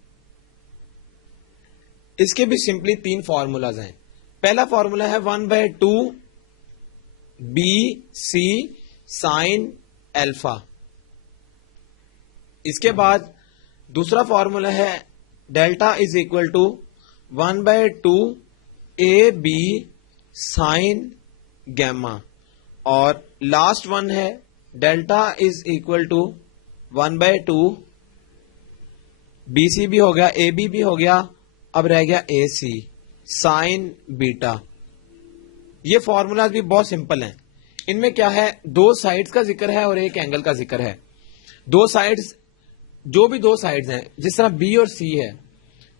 इसके भी सिंपली तीन फॉर्मूलाज हैं। पहला फॉर्मूला है 1/2 बी सी साइन अल्फा। इसके बाद दूसरा फॉर्मूला है delta is equal to 1/2 A B sine gamma, और लास्ट वन है delta is equal to 1/2 B C भी हो गया, ए बी भी हो गया, अब रह गया ए सी साइन बीटा। ये फॉर्मूलाज भी बहुत सिंपल हैं। इनमें क्या है, दो साइड्स का जिक्र है और एक एंगल का जिक्र है। दो साइड्स, जो भी दो साइड्स हैं, जिस तरह बी और सी है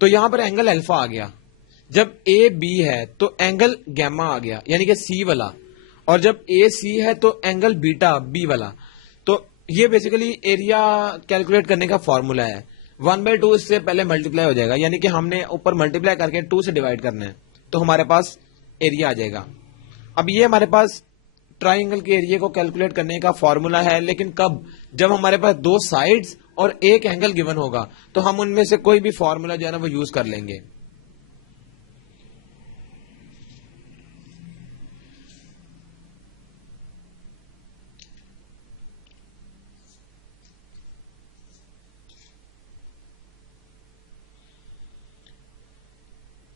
तो यहां पर एंगल अल्फा आ गया, जब ए बी है तो एंगल गैमा आ गया यानी कि सी वाला, और जब ए सी है तो एंगल बीटा बी वाला। तो ये बेसिकली एरिया कैलकुलेट करने का फॉर्मूला है। 1/2 इससे पहले मल्टीप्लाई हो जाएगा, यानी कि हमने ऊपर मल्टीप्लाई करके 2 से डिवाइड करना है, तो हमारे पास एरिया आ जाएगा। अब ये हमारे पास ट्राइंगल के एरिया को कैलकुलेट करने का फॉर्मूला है, लेकिन कब? जब हमारे पास 2 साइड्स और एक एंगल गिवन होगा, तो हम उनमें से कोई भी फॉर्मूला जो है ना वो यूज कर लेंगे।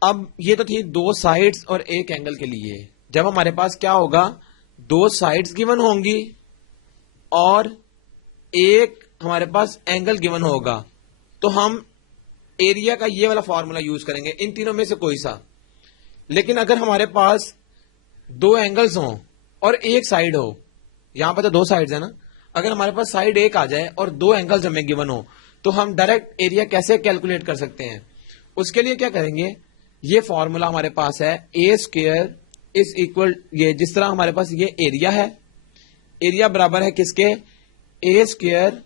अब ये तो थी 2 साइड्स और एक एंगल के लिए। जब हमारे पास क्या होगा, 2 साइड्स गिवन होंगी और एक हमारे पास एंगल गिवन होगा, तो हम एरिया का ये वाला फॉर्मूला यूज करेंगे, इन तीनों में से कोई सा। लेकिन अगर हमारे पास 2 एंगल्स हों और एक साइड हो, यहां पर तो 2 साइड्स है ना, अगर हमारे पास साइड एक आ जाए और 2 एंगल्स हमें गिवन हो, तो हम डायरेक्ट एरिया कैसे कैलकुलेट कर सकते हैं? उसके लिए क्या करेंगे, ये फॉर्मूला हमारे पास है ए स्क्वायर इज इक्वल, ये जिस तरह हमारे पास ये एरिया है, एरिया बराबर है किसके, a square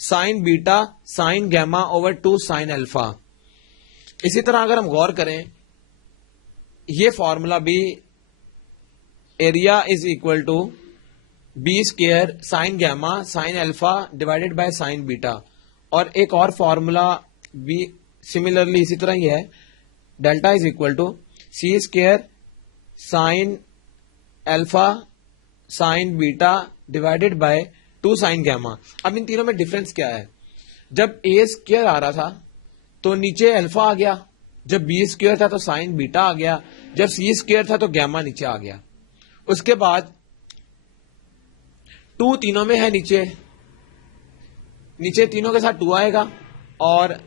sine beta sine gamma over 2 sine alpha. इसी तरह अगर हम गौर करें, ये फॉर्मूला भी area is equal to b square sine gamma sine alpha divided by sine beta, और एक और फॉर्मूला भी सिमिलरली इसी तरह ही है, delta is equal to C square sine alpha sine beta divided by 2 sine gamma. अब इन तीनों में डिफरेंस क्या है, जब ए स्क्वायर आ रहा था तो नीचे अल्फा आ गया, जब बी स्क्वायर था तो साइन बीटा आ गया, जब सी स्क्वायर था तो गैमा नीचे आ गया। उसके बाद 2 तीनों में है, नीचे तीनों के साथ 2 आएगा, और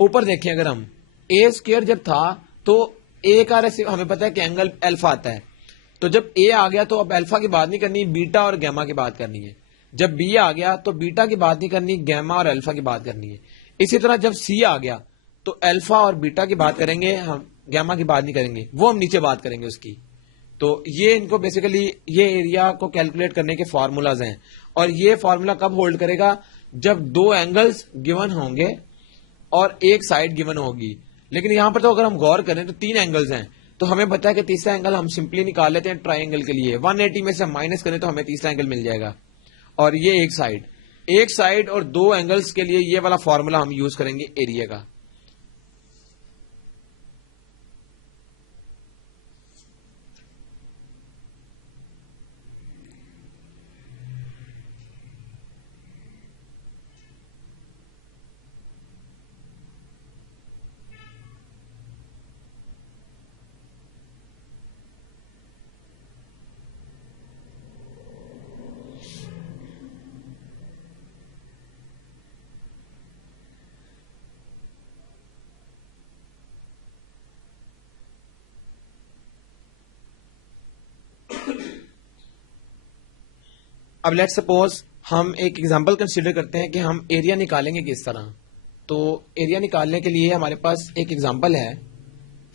ऊपर देखें अगर हम ए स्क्वायर जब था तो ए का हमें पता है कि एंगल अल्फा आता है, तो जब ए आ गया तो अब अल्फा की बात नहीं करनी, बीटा और गैमा की बात करनी है। जब बी आ गया तो बीटा की बात नहीं करनी, गैमा और अल्फा की बात करनी है। इसी तरह जब सी आ गया तो अल्फा और बीटा की बात करेंगे, हम गैमा की बात नहीं करेंगे, वो हम नीचे बात करेंगे उसकी। तो ये इनको बेसिकली ये एरिया को कैलकुलेट करने के फॉर्मूलाज हैं, और ये फॉर्मूला कब होल्ड करेगा, जब 2 एंगल्स गिवन होंगे और एक साइड गिवन होगी। लेकिन यहां पर तो अगर हम गौर करें तो 3 एंगल्स हैं, तो हमें पता है कि तीसरा एंगल हम सिंपली निकाल लेते हैं ट्राइंगल के लिए, 180 में से हम माइनस करें तो हमें तीसरा एंगल मिल जाएगा। और ये एक साइड और 2 एंगल्स के लिए ये वाला फॉर्मूला हम यूज करेंगे एरिया का। अब लेट्स सपोज हम एक एग्जांपल कंसीडर करते हैं कि हम एरिया निकालेंगे किस तरह। तो एरिया निकालने के लिए हमारे पास एक एग्जांपल है,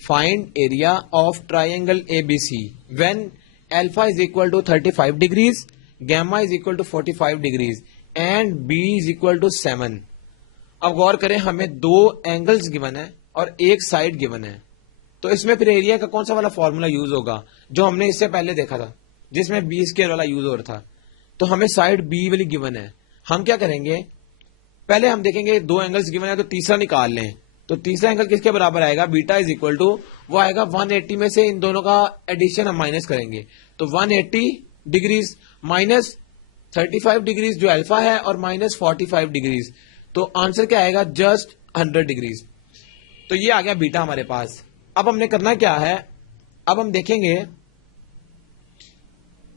find area of triangle ABC when alpha is equal to 35 degrees, gamma is equal to 45 degrees and B is equal to 7। अब गौर करें, हमें 2 एंगल्स गिवन है और एक साइड गिवन है, तो इसमें फिर एरिया का कौन सा वाला फॉर्मूला यूज होगा जो हमने इससे पहले देखा था, जिसमें बी स्क्वायर वाला यूज हो रहा था। तो हमें साइड बी वाली गिवन है, हम क्या करेंगे, पहले हम देखेंगे 2 एंगल्स गिवन है तो तीसरा निकाल लें। तो तीसरा एंगल किसके बराबर आएगा, बीटा इज इक्वल टू, वो आएगा 180 में से इन दोनों का एडिशन हम माइनस करेंगे, तो 180 डिग्रीज माइनस 35 डिग्रीज जो अल्फा है और माइनस 45 डिग्रीज, तो आंसर क्या आएगा, जस्ट 100 डिग्रीज। तो ये आ गया बीटा हमारे पास। अब हमने करना क्या है, अब हम देखेंगे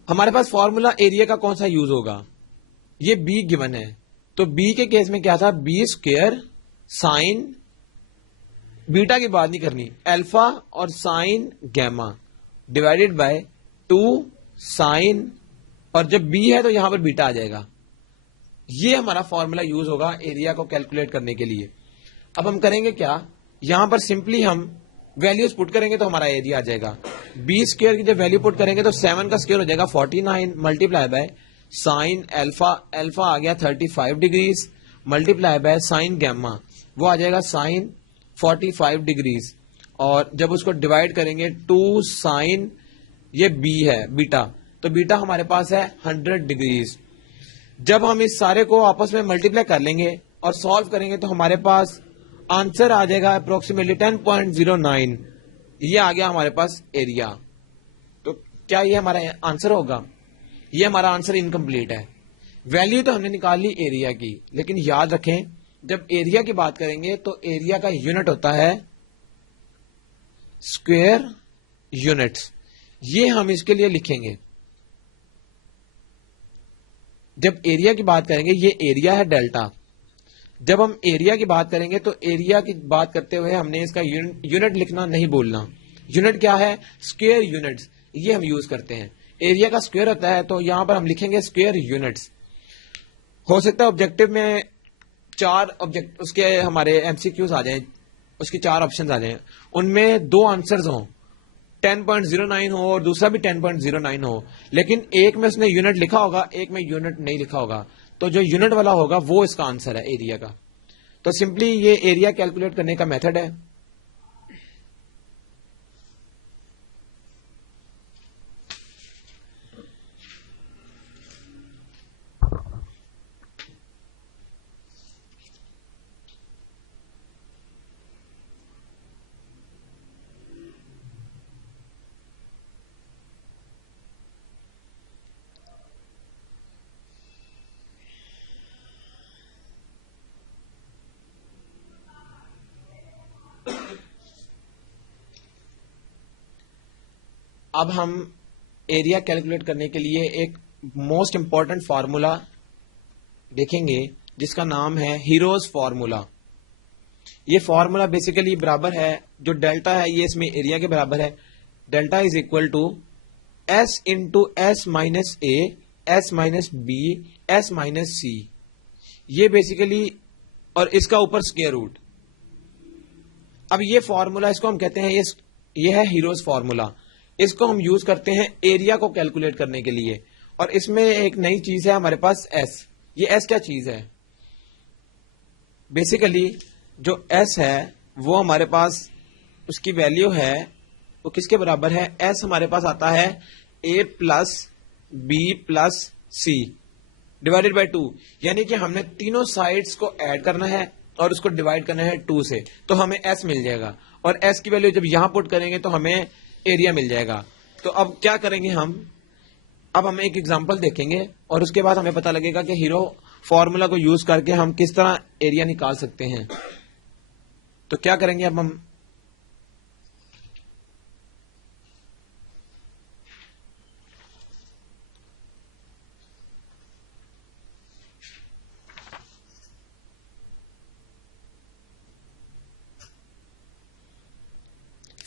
हमारे पास फॉर्मूला एरिया का कौन सा यूज होगा। ये बी गिवन है, तो बी के केस में क्या था, बी स्क्वायर साइन, बीटा की बात नहीं करनी, अल्फा और sine gamma divided by 2 sine, और जब बी है तो यहां पर बीटा आ जाएगा। ये हमारा फॉर्मूला यूज होगा एरिया को कैलकुलेट करने के लिए। अब हम करेंगे क्या, यहां पर सिंपली हम वैल्यूज पुट करेंगे तो हमारा एरिया आ जाएगा। बी स्क्वायर की जब वैल्यू पुट करेंगे तो 7 का स्क्वायर हो जाएगा 49 multiply by sine alpha, alpha आ गया 35 degrees multiply by sine gamma, वो आ जाएगा साइन 45 डिग्रीज, और जब उसको डिवाइड करेंगे 2 साइन, ये बी है बीटा, तो बीटा हमारे पास है 100 डिग्रीज। जब हम इस सारे को आपस में मल्टीप्लाई कर लेंगे और सॉल्व करेंगे तो हमारे पास आंसर आ जाएगा अप्रोक्सीमेटली 10.09। ये आ गया हमारे पास एरिया। तो क्या ये हमारा आंसर होगा? ये हमारा आंसर इनकम्प्लीट है। वैल्यू तो हमने निकाल ली एरिया की, लेकिन याद रखें जब एरिया की बात करेंगे तो एरिया का यूनिट होता है स्क्वायर यूनिट्स। ये हम इसके लिए लिखेंगे। जब एरिया की बात करेंगे, ये एरिया है डेल्टा। जब हम एरिया की बात करेंगे तो एरिया की बात करते हुए हमने इसका यूनिट लिखना नहीं भूलना। यूनिट क्या है? स्क्वायर यूनिट्स, ये हम यूज करते हैं। एरिया का स्क्वायर होता है तो यहां पर हम लिखेंगे स्क्वायर यूनिट्स। हो सकता है ऑब्जेक्टिव में 4 ऑब्जेक्ट उसके हमारे एमसीक्यूज आ जाएं, उसकी 4 ऑप्शन आ जाएं, उनमें 2 आंसर्स हों, 10.09 हो और दूसरा भी 10.09 हो, लेकिन एक में उसने यूनिट लिखा होगा, एक में यूनिट नहीं लिखा होगा। तो जो यूनिट वाला होगा वो इसका आंसर है एरिया का। तो सिंपली ये एरिया कैलकुलेट करने का मेथड है। अब हम एरिया कैलकुलेट करने के लिए एक मोस्ट इंपॉर्टेंट फार्मूला देखेंगे जिसका नाम है हीरोज फार्मूला। ये फार्मूला बेसिकली बराबर है, जो डेल्टा है ये इसमें एरिया के बराबर है। Delta is equal to s into s minus A, S minus B, S minus c. ये बेसिकली, और इसका ऊपर स्क्वायर रूट। अब ये फार्मूला, इसको हम कहते हैं ये है हीरोज फार्मूला। इसको हम यूज करते हैं एरिया को कैलकुलेट करने के लिए। और इसमें एक नई चीज है हमारे पास एस। ये एस क्या चीज है? बेसिकली जो एस है वो हमारे पास उसकी वैल्यू है, वो किसके बराबर है? एस हमारे पास आता है a plus B plus c divided by 2। यानी कि हमने तीनों साइड्स को ऐड करना है और उसको डिवाइड करना है 2 से, तो हमें एस मिल जाएगा। और एस की वैल्यू जब यहां पुट करेंगे तो हमें एरिया मिल जाएगा। तो अब क्या करेंगे हम? अब हम एक एग्जांपल देखेंगे और उसके बाद हमें पता लगेगा कि हीरो फॉर्मूला को यूज करके हम किस तरह एरिया निकाल सकते हैं। तो क्या करेंगे अब हम?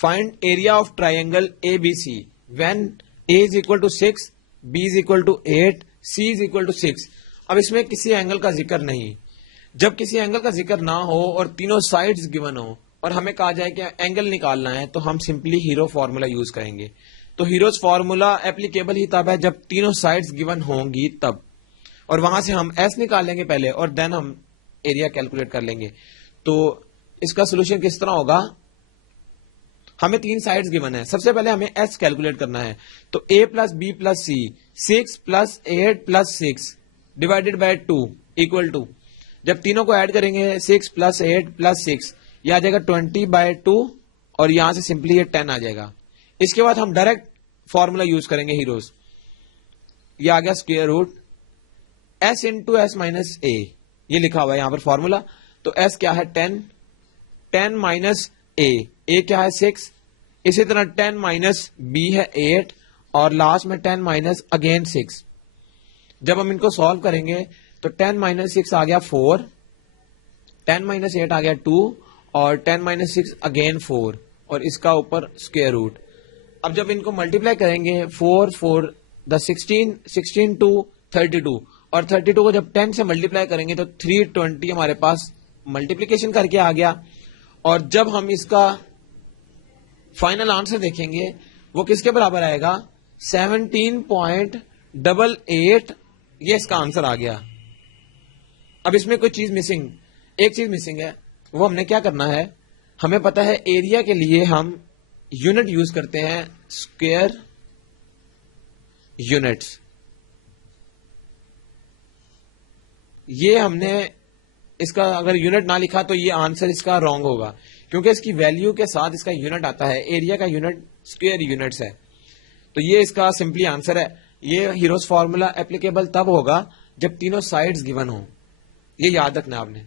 Find area of triangle ABC when A is equal to 6, B is equal to 8, C is equal to 6। अब इसमें किसी एंगल का जिक्र नहीं। जब किसी एंगल का जिक्र ना हो और तीनों साइड्स गिवन हो और हमें कहा जाए कि एंगल निकालना है, तो हम सिंपली हीरो फॉर्मूला यूज करेंगे। तो हीरोज फॉर्मूला एप्लीकेबल ही तब है जब तीनों साइड्स गिवन होंगी तब, और वहां से हम एस निकालेंगे पहले और देन हम एरिया कैलकुलेट कर लेंगे। तो इसका सोल्यूशन किस तरह होगा? हमें 3 साइड्स गिवन है, सबसे पहले हमें एस कैलकुलेट करना है। तो a plus B plus C, 6 plus 8 plus 6 divided by 2 equal to, जब तीनों को ऐड करेंगे 6 प्लस 8 प्लस 6, यह आ जाएगा 20 बाय 2, और यहां से सिंपली ये 10 आ जाएगा। इसके बाद हम डायरेक्ट फॉर्मूला यूज करेंगे हीरोज। ये आ गया square root s into s minus a, ये लिखा हुआ है यहां पर फॉर्मूला। तो एस क्या है? 10 माइनस ए क्या है? 6। इसी तरह 10 माइनस बी है 8, और लास्ट में 10 माइनस अगेन 6। जब हम इनको सॉल्व करेंगे तो 10 माइनस 6 आ गया 4, 10 माइनस 8 आ गया 2, और 10 माइनस 6 अगेन 4, और इसका ऊपर स्क्वायर रूट। अब जब इनको मल्टीप्लाई करेंगे 4 4 द 16, 16 टू 32, और 32 को जब 10 से मल्टीप्लाई करेंगे तो 320 हमारे पास मल्टीप्लीकेशन करके आ गया। और जब हम इसका फाइनल आंसर देखेंगे वो किसके बराबर आएगा? 17.88। ये इसका आंसर आ गया। अब इसमें कोई चीज मिसिंग, एक चीज मिसिंग है, वो हमने क्या करना है, हमें पता है एरिया के लिए हम यूनिट यूज करते हैं स्क्वायर यूनिट्स। ये हमने इसका अगर यूनिट ना लिखा तो ये आंसर इसका रॉन्ग होगा, क्योंकि इसकी वैल्यू के साथ इसका यूनिट आता है, एरिया का यूनिट स्क्वायर यूनिट्स है। तो ये इसका सिंपली आंसर है। ये हीरोज फॉर्मूला एप्लीकेबल तब होगा जब तीनों साइड्स गिवन हो, ये याद रखना आपने।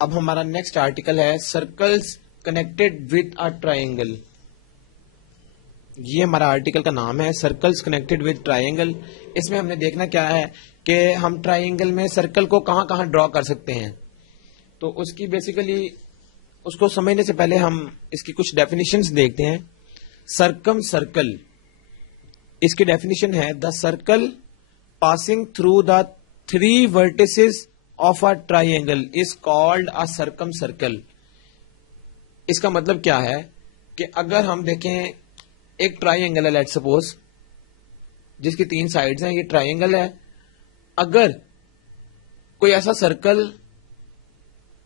अब हमारा नेक्स्ट आर्टिकल है circles connected with a triangle. ये हमारा आर्टिकल का नाम है, सर्कल्स कनेक्टेड विथ ट्रायंगल। इसमें हमने देखना क्या है कि हम ट्रायंगल में सर्कल को कहां कहां ड्रॉ कर सकते हैं। तो उसकी बेसिकली उसको समझने से पहले हम इसकी कुछ डेफिनेशंस देखते हैं। सर्कम सर्कल, इसकी डेफिनेशन है the circle passing through the three vertices of a triangle is called a circum circle. इसका मतलब क्या है कि अगर हम देखें एक ट्राइंगल है, लेट्स सपोज, जिसकी तीन साइड्स हैं, ये ट्राइंगल है। अगर कोई ऐसा सर्कल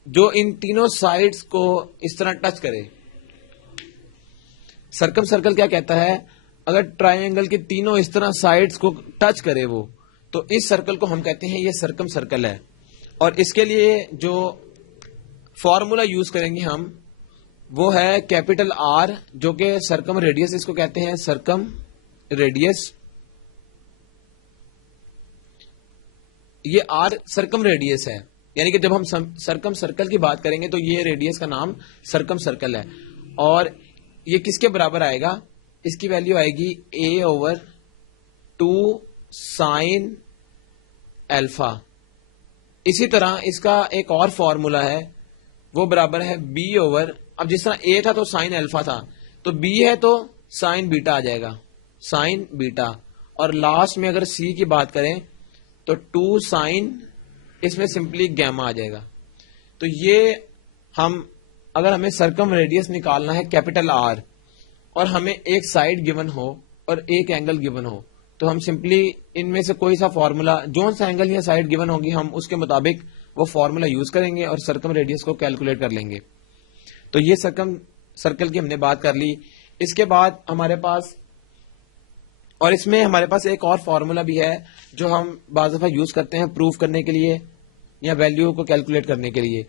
जो इन तीनों साइड्स को इस तरह टच करे, सर्कम सर्कल क्या कहता है, अगर ट्राइंगल की तीनों इस तरह साइड्स को टच करे वो, तो इस सर्कल को हम कहते हैं ये सर्कम सर्कल है। और इसके लिए जो फॉर्मूला यूज करेंगे हम वो है कैपिटल आर, जो कि सर्कम रेडियस, इसको कहते हैं सर्कम रेडियस। ये आर सर्कम रेडियस है, यानी कि जब हम सर्कम सर्कल की बात करेंगे तो ये रेडियस का नाम सर्कम सर्कल है। और ये किसके बराबर आएगा, इसकी वैल्यू आएगी a/2 साइन एल्फा। इसी तरह इसका एक और फॉर्मूला है, वो बराबर है b/, अब जिस तरह a था तो साइन एल्फा था, तो b है तो साइन बीटा आ जाएगा, साइन बीटा। और लास्ट में अगर c की बात करें तो 2 साइन, इसमें सिंपली गैमा आ जाएगा। तो ये हम, अगर हमें सर्कम रेडियस निकालना है कैपिटल आर, और हमें एक साइड गिवन हो और एक एंगल गिवन हो, तो हम सिंपली इनमें से कोई सा फॉर्मूला, जो सा एंगल या साइड गिवन होगी, हम उसके मुताबिक वो फॉर्मूला यूज करेंगे और सर्कम रेडियस को कैलकुलेट कर लेंगे। तो ये सर्कम सर्कल की हमने बात कर ली। इसके बाद हमारे पास, और इसमें हमारे पास एक और फॉर्मूला भी है जो हम बाज़ दफा यूज करते हैं प्रूफ करने के लिए या वैल्यू को कैलकुलेट करने के लिए।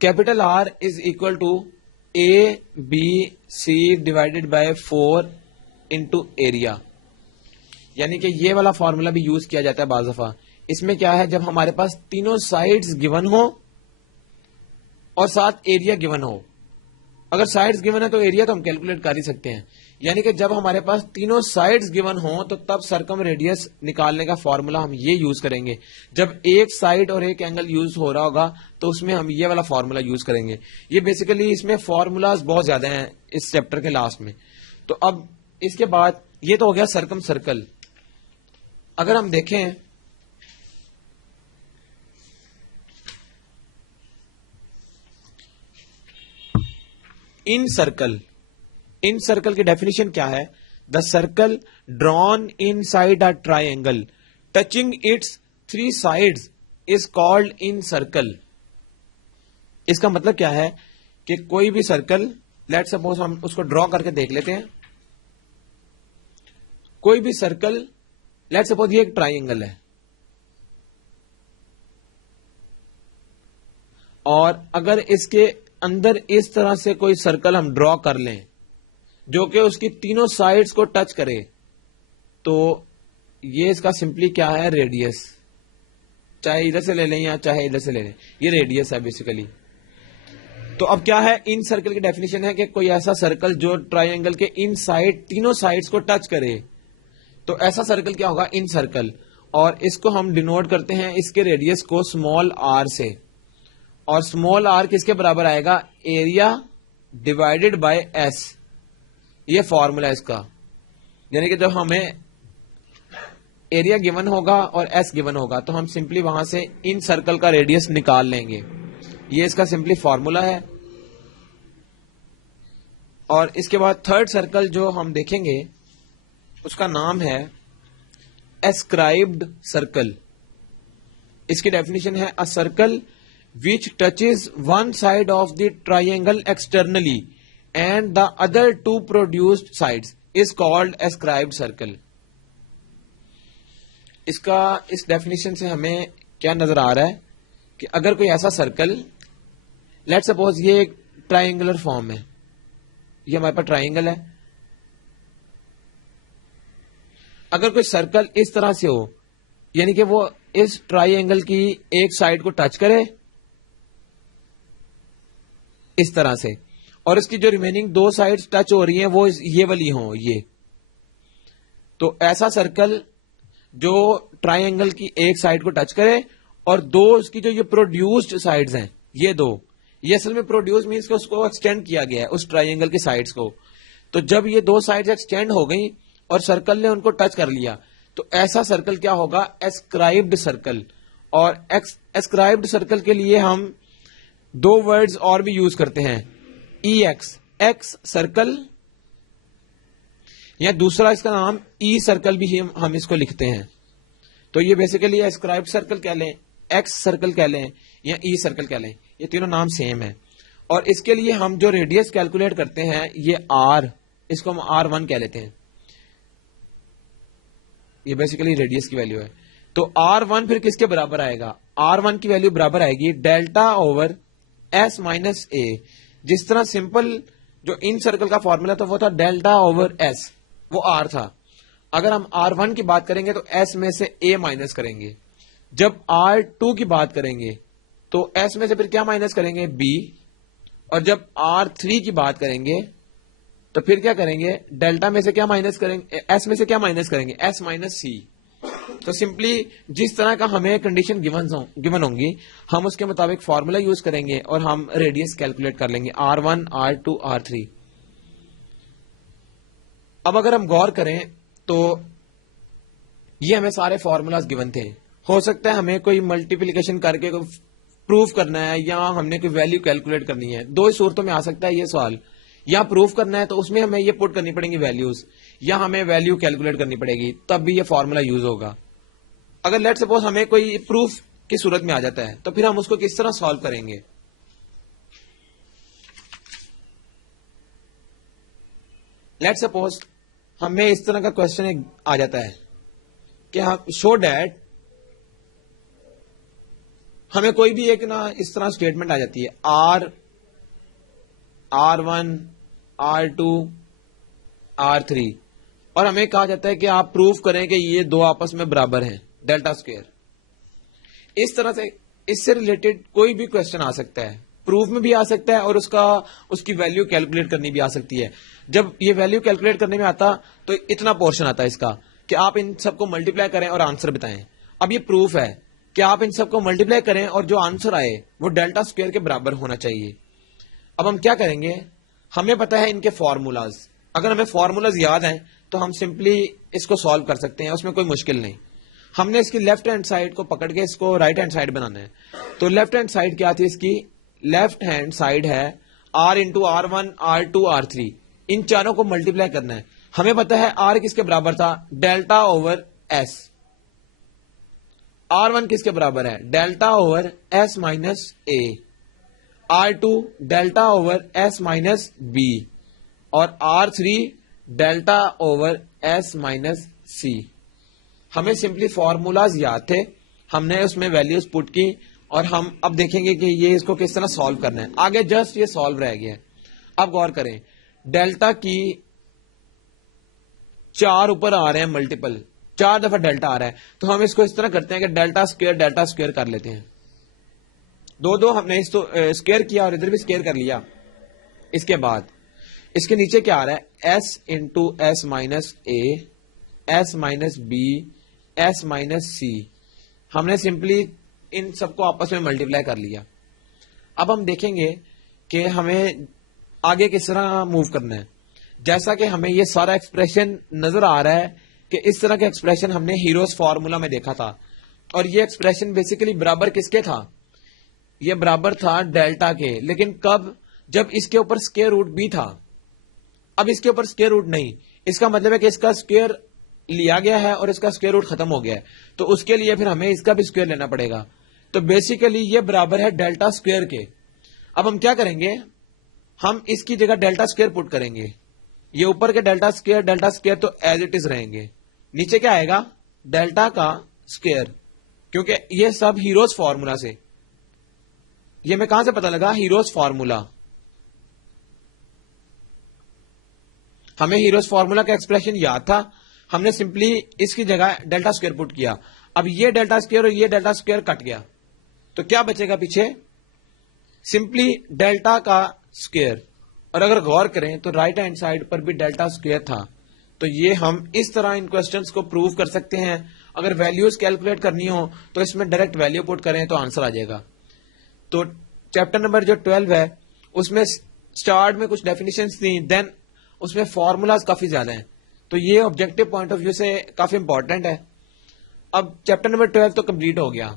Capital R is equal to ABC divided by 4 into area, यानी कि ये वाला फॉर्मूला भी यूज किया जाता है बाज़ दफा। इसमें क्या है, जब हमारे पास तीनों साइड्स गिवन हो और साथ एरिया गिवन हो। अगर साइड्स गिवन है तो एरिया तो हम कैलकुलेट कर ही सकते हैं, यानी कि जब हमारे पास तीनों साइड्स गिवन हो तो तब सर्कम रेडियस निकालने का फॉर्मूला हम ये यूज करेंगे। जब एक साइड और एक एंगल यूज हो रहा होगा तो उसमें हम ये वाला फॉर्मूला यूज करेंगे। ये बेसिकली इसमें फॉर्मूलाज बहुत ज्यादा हैं इस चैप्टर के लास्ट में। तो अब इसके बाद ये तो हो गया सर्कम सर्कल। अगर हम देखें इन सर्कल, इन सर्कल की डेफिनेशन क्या है, the circle drawn in side a triangle touching it's 3 sides is called in circle. इसका मतलब क्या है कि कोई भी सर्कल, लेट्स सपोज हम उसको ड्रॉ करके देख लेते हैं। कोई भी सर्कल, लेट्स सपोज ये एक ट्राइंगल है, और अगर इसके अंदर इस तरह से कोई सर्कल हम ड्रॉ कर लें जो कि उसकी तीनों साइड्स को टच करे, तो ये इसका सिंपली क्या है, रेडियस। चाहे इधर से ले लें या चाहे इधर से ले लें, ये रेडियस है बेसिकली। तो अब क्या है, इन सर्कल की डेफिनेशन है कि कोई ऐसा सर्कल जो ट्राइंगल के इन साइड तीनों साइड्स को टच करे, तो ऐसा सर्कल क्या होगा, इन सर्कल। और इसको हम डिनोट करते हैं इसके रेडियस को स्मॉल आर से, और स्मॉल आर किसके बराबर आएगा, एरिया डिवाइडेड बाय एस। ये फॉर्मूला है इसका, यानी कि जब हमें एरिया गिवन होगा और एस गिवन होगा तो हम सिंपली वहां से इन सर्कल का रेडियस निकाल लेंगे। ये इसका सिंपली फॉर्मूला है। और इसके बाद थर्ड सर्कल जो हम देखेंगे उसका नाम है एस्क्राइब्ड सर्कल। इसकी डेफिनेशन है, a circle which touches one side of the triangle externally and the other two produced sides is called escribed circle. इसका इस डेफिनेशन से हमें क्या नजर आ रहा है कि अगर कोई ऐसा सर्कल, लेट सपोज ये एक ट्राइंगुलर फॉर्म है, ये हमारे पास ट्राइंगल है, अगर कोई सर्कल इस तरह से हो, यानी कि वो इस ट्राइंगल की एक साइड को टच करे इस तरह से, और इसकी जो रिमेनिंग दो साइड्स टच हो रही हैं वो ये वाली हो, ये, तो ऐसा सर्कल जो ट्राइंगल की एक साइड को टच करे और दो उसकी जो ये प्रोड्यूस्ड साइड्स हैं, ये दो, ये असल में प्रोड्यूस मीन्स कि उसको एक्सटेंड किया गया है उस ट्राइंगल की साइड्स को। तो जब ये दो साइड्स एक्सटेंड हो गई और सर्कल ने उनको टच कर लिया, तो ऐसा सर्कल क्या होगा, एस्क्राइब्ड सर्कल। और एस्क्राइब्ड सर्कल के लिए हम दो वर्ड्स और भी यूज करते हैं, ई एक्स, एक्स सर्कल, या दूसरा इसका नाम ई सर्कल भी हम इसको लिखते हैं। तो ये बेसिकली एस्क्राइब्ड सर्कल कह लें, एक्स सर्कल कह लें या ई सर्कल कह लें, ये तीनों नाम सेम है। और इसके लिए हम जो रेडियस कैलकुलेट करते हैं ये आर, इसको हम R1 कह लेते हैं, ये बेसिकली रेडियस की वैल्यू है। तो R1 फिर किसके बराबर आएगा, R1 की वैल्यू बराबर आएगी डेल्टा ओवर S माइनस ए। जिस तरह सिंपल जो इन सर्कल का फॉर्मूला था वो था डेल्टा ओवर S, वो R था। अगर हम R1 की बात करेंगे तो S में से A माइनस करेंगे, जब R2 की बात करेंगे तो S में से फिर क्या माइनस करेंगे, B, और जब R3 की बात करेंगे तो फिर क्या करेंगे, डेल्टा में से क्या माइनस करेंगे, S में से क्या माइनस करेंगे, S माइनस C। तो सिंपली जिस तरह का हमें कंडीशन गिवन होंगी हम उसके मुताबिक फॉर्मूला यूज करेंगे और हम रेडियस कैलकुलेट कर लेंगे, R1, R2, R3। अब अगर हम गौर करें तो ये हमें सारे फॉर्मूलाज गिवन थे। हो सकता है हमें कोई मल्टीप्लिकेशन करके प्रूफ करना है या हमने कोई वैल्यू कैलकुलेट करनी है, दो ही सूरतों में आ सकता है ये सवाल। या प्रूफ करना है तो उसमें हमें ये पुट करनी पड़ेंगी वैल्यूज, या हमें वैल्यू कैलकुलेट करनी पड़ेगी, तब भी ये फॉर्मूला यूज होगा। अगर लेट सपोज हमें कोई प्रूफ की सूरत में आ जाता है तो फिर हम उसको किस तरह सॉल्व करेंगे। लेट सपोज हमें इस तरह का क्वेश्चन आ जाता है कि हम शो डैट, हमें कोई भी एक ना इस तरह स्टेटमेंट आ जाती है, R1, R2, R3, और हमें कहा जाता है कि आप प्रूफ करें कि ये दो आपस में बराबर हैं, डेल्टा स्क्वायर। इस तरह से इससे रिलेटेड कोई भी क्वेश्चन आ सकता है, प्रूफ में भी आ सकता है और उसकी वैल्यू कैलकुलेट करनी भी आ सकती है। जब ये वैल्यू कैलकुलेट करने में आता तो इतना पोर्शन आता है इसका कि आप इन सबको मल्टीप्लाई करें और आंसर बताएं। अब ये प्रूफ है कि आप इन सबको मल्टीप्लाई करें और जो आंसर आए वो डेल्टा स्क्वायर के बराबर होना चाहिए। अब हम क्या करेंगे, हमें पता है इनके फॉर्मूलाज, अगर हमें फॉर्मूलाज याद हैं तो हम सिंपली इसको सॉल्व कर सकते हैं, उसमें कोई मुश्किल नहीं। हमने इसकी लेफ्ट हैंड साइड को पकड़ के इसको राइट हैंड साइड बनाना है। तो लेफ्ट हैंड साइड क्या थी इसकी, लेफ्ट हैंड साइड है R into R1, R2, R3, इन चारों को मल्टीप्लाई करना है। हमें पता है R किसके बराबर था, डेल्टा ओवर S। R1 किसके बराबर है, delta over S minus A। R2 delta over S minus B, और R3 delta over S minus C। हमें सिंपली फॉर्मूलाज याद थे, हमने उसमें वैल्यूज पुट की और हम अब देखेंगे कि ये इसको किस तरह सॉल्व करना है। आगे जस्ट ये सॉल्व रह गया है। अब गौर करें, डेल्टा की 4 ऊपर आ रहे हैं मल्टीपल, 4 दफा डेल्टा आ रहा है, तो हम इसको इस तरह करते हैं कि डेल्टा स्क्वायर कर लेते हैं। दो हमने इसको स्क्वायर किया और इधर भी स्क्वायर कर लिया। इसके बाद इसके नीचे क्या आ रहा है, s इंटू एस माइनस ए, S minus B, S minus c. हमने सिंपली इन सबको आपस में मल्टीप्लाई कर लिया। अब हम देखेंगे कि हमें आगे किस तरह मूव करना है। जैसा कि हमें ये सारा एक्सप्रेशन नजर आ रहा है कि इस तरह के एक्सप्रेशन हमने हीरोज फॉर्मूला में देखा था, और ये एक्सप्रेशन बेसिकली बराबर किसके था, ये बराबर था डेल्टा के। लेकिन कब, जब इसके ऊपर स्क्वायर रूट भी था। अब इसके ऊपर स्क्वायर रूट नहीं, इसका मतलब है कि इसका स्क्वायर लिया गया है और इसका स्क्वायर रूट खत्म हो गया है, तो उसके लिए फिर हमें इसका भी स्क्वायर लेना पड़ेगा। तो बेसिकली ये बराबर है डेल्टा स्क्वायर के। अब हम क्या करेंगे, हम इसकी जगह डेल्टा स्क्वायर पुट करेंगे। ये ऊपर के डेल्टा स्क्वायर तो एज इट इज रहेंगे, नीचे क्या आएगा, डेल्टा का स्क्वायर, क्योंकि ये सब हीरोज फॉर्मूला से। ये मैं कहां से पता लगा, हीरोज फॉर्मूला। हमें हीरोज फॉर्मूला का एक्सप्रेशन याद था, हमने सिंपली इसकी जगह डेल्टा स्क्वायर पुट किया। अब ये डेल्टा स्क्वायर और ये डेल्टा स्क्वायर कट गया, तो क्या बचेगा पीछे, सिंपली डेल्टा का स्क्वायर। और अगर गौर करें तो राइट हैंड साइड पर भी डेल्टा स्क्वायर था। तो ये हम इस तरह इन क्वेश्चंस को प्रूव कर सकते हैं। अगर वैल्यूज कैलकुलेट करनी हो तो इसमें डायरेक्ट वैल्यू पुट करें तो आंसर आ जाएगा। तो चैप्टर नंबर जो 12 है उसमें स्टार्ट में कुछ डेफिनेशंस थी, देन उसमें फॉर्मूलाज काफी ज्यादा हैं, तो ये ऑब्जेक्टिव पॉइंट ऑफ व्यू से काफी इंपॉर्टेंट है। अब चैप्टर नंबर 12 तो कंप्लीट हो गया।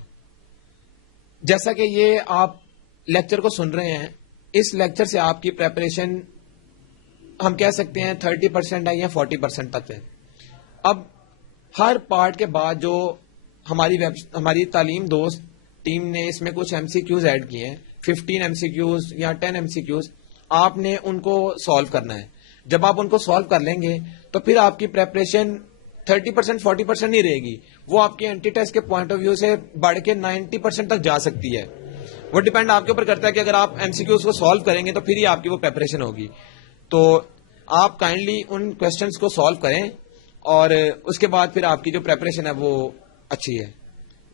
जैसा कि ये आप लेक्चर को सुन रहे हैं, इस लेक्चर से आपकी प्रेपरेशन हम कह सकते हैं 30% है या 40% तक है। अब हर पार्ट के बाद जो हमारी तालीम दोस्त टीम ने इसमें कुछ एमसीक्यूज ऐड किए हैं, 15 एमसीक्यूज या 10 एमसीक्यूज, आपने उनको सॉल्व करना है। जब आप उनको सॉल्व कर लेंगे तो फिर आपकी प्रेपरेशन 30% 40% नहीं रहेगी, वो आपके एंटी टेस्ट के पॉइंट ऑफ व्यू से बढ़ के 90% तक जा सकती है। वो डिपेंड आपके ऊपर करता है कि अगर आप एमसीक्यूज को सॉल्व करेंगे तो फिर ही आपकी वो प्रेपरेशन होगी। तो आप काइंडली उन क्वेश्चंस को सॉल्व करें और उसके बाद फिर आपकी जो प्रेपरेशन है वो अच्छी है।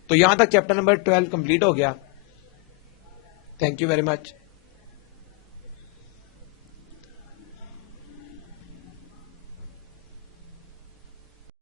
तो यहां तक चैप्टर नंबर 12 कंप्लीट हो गया। Thank you very much.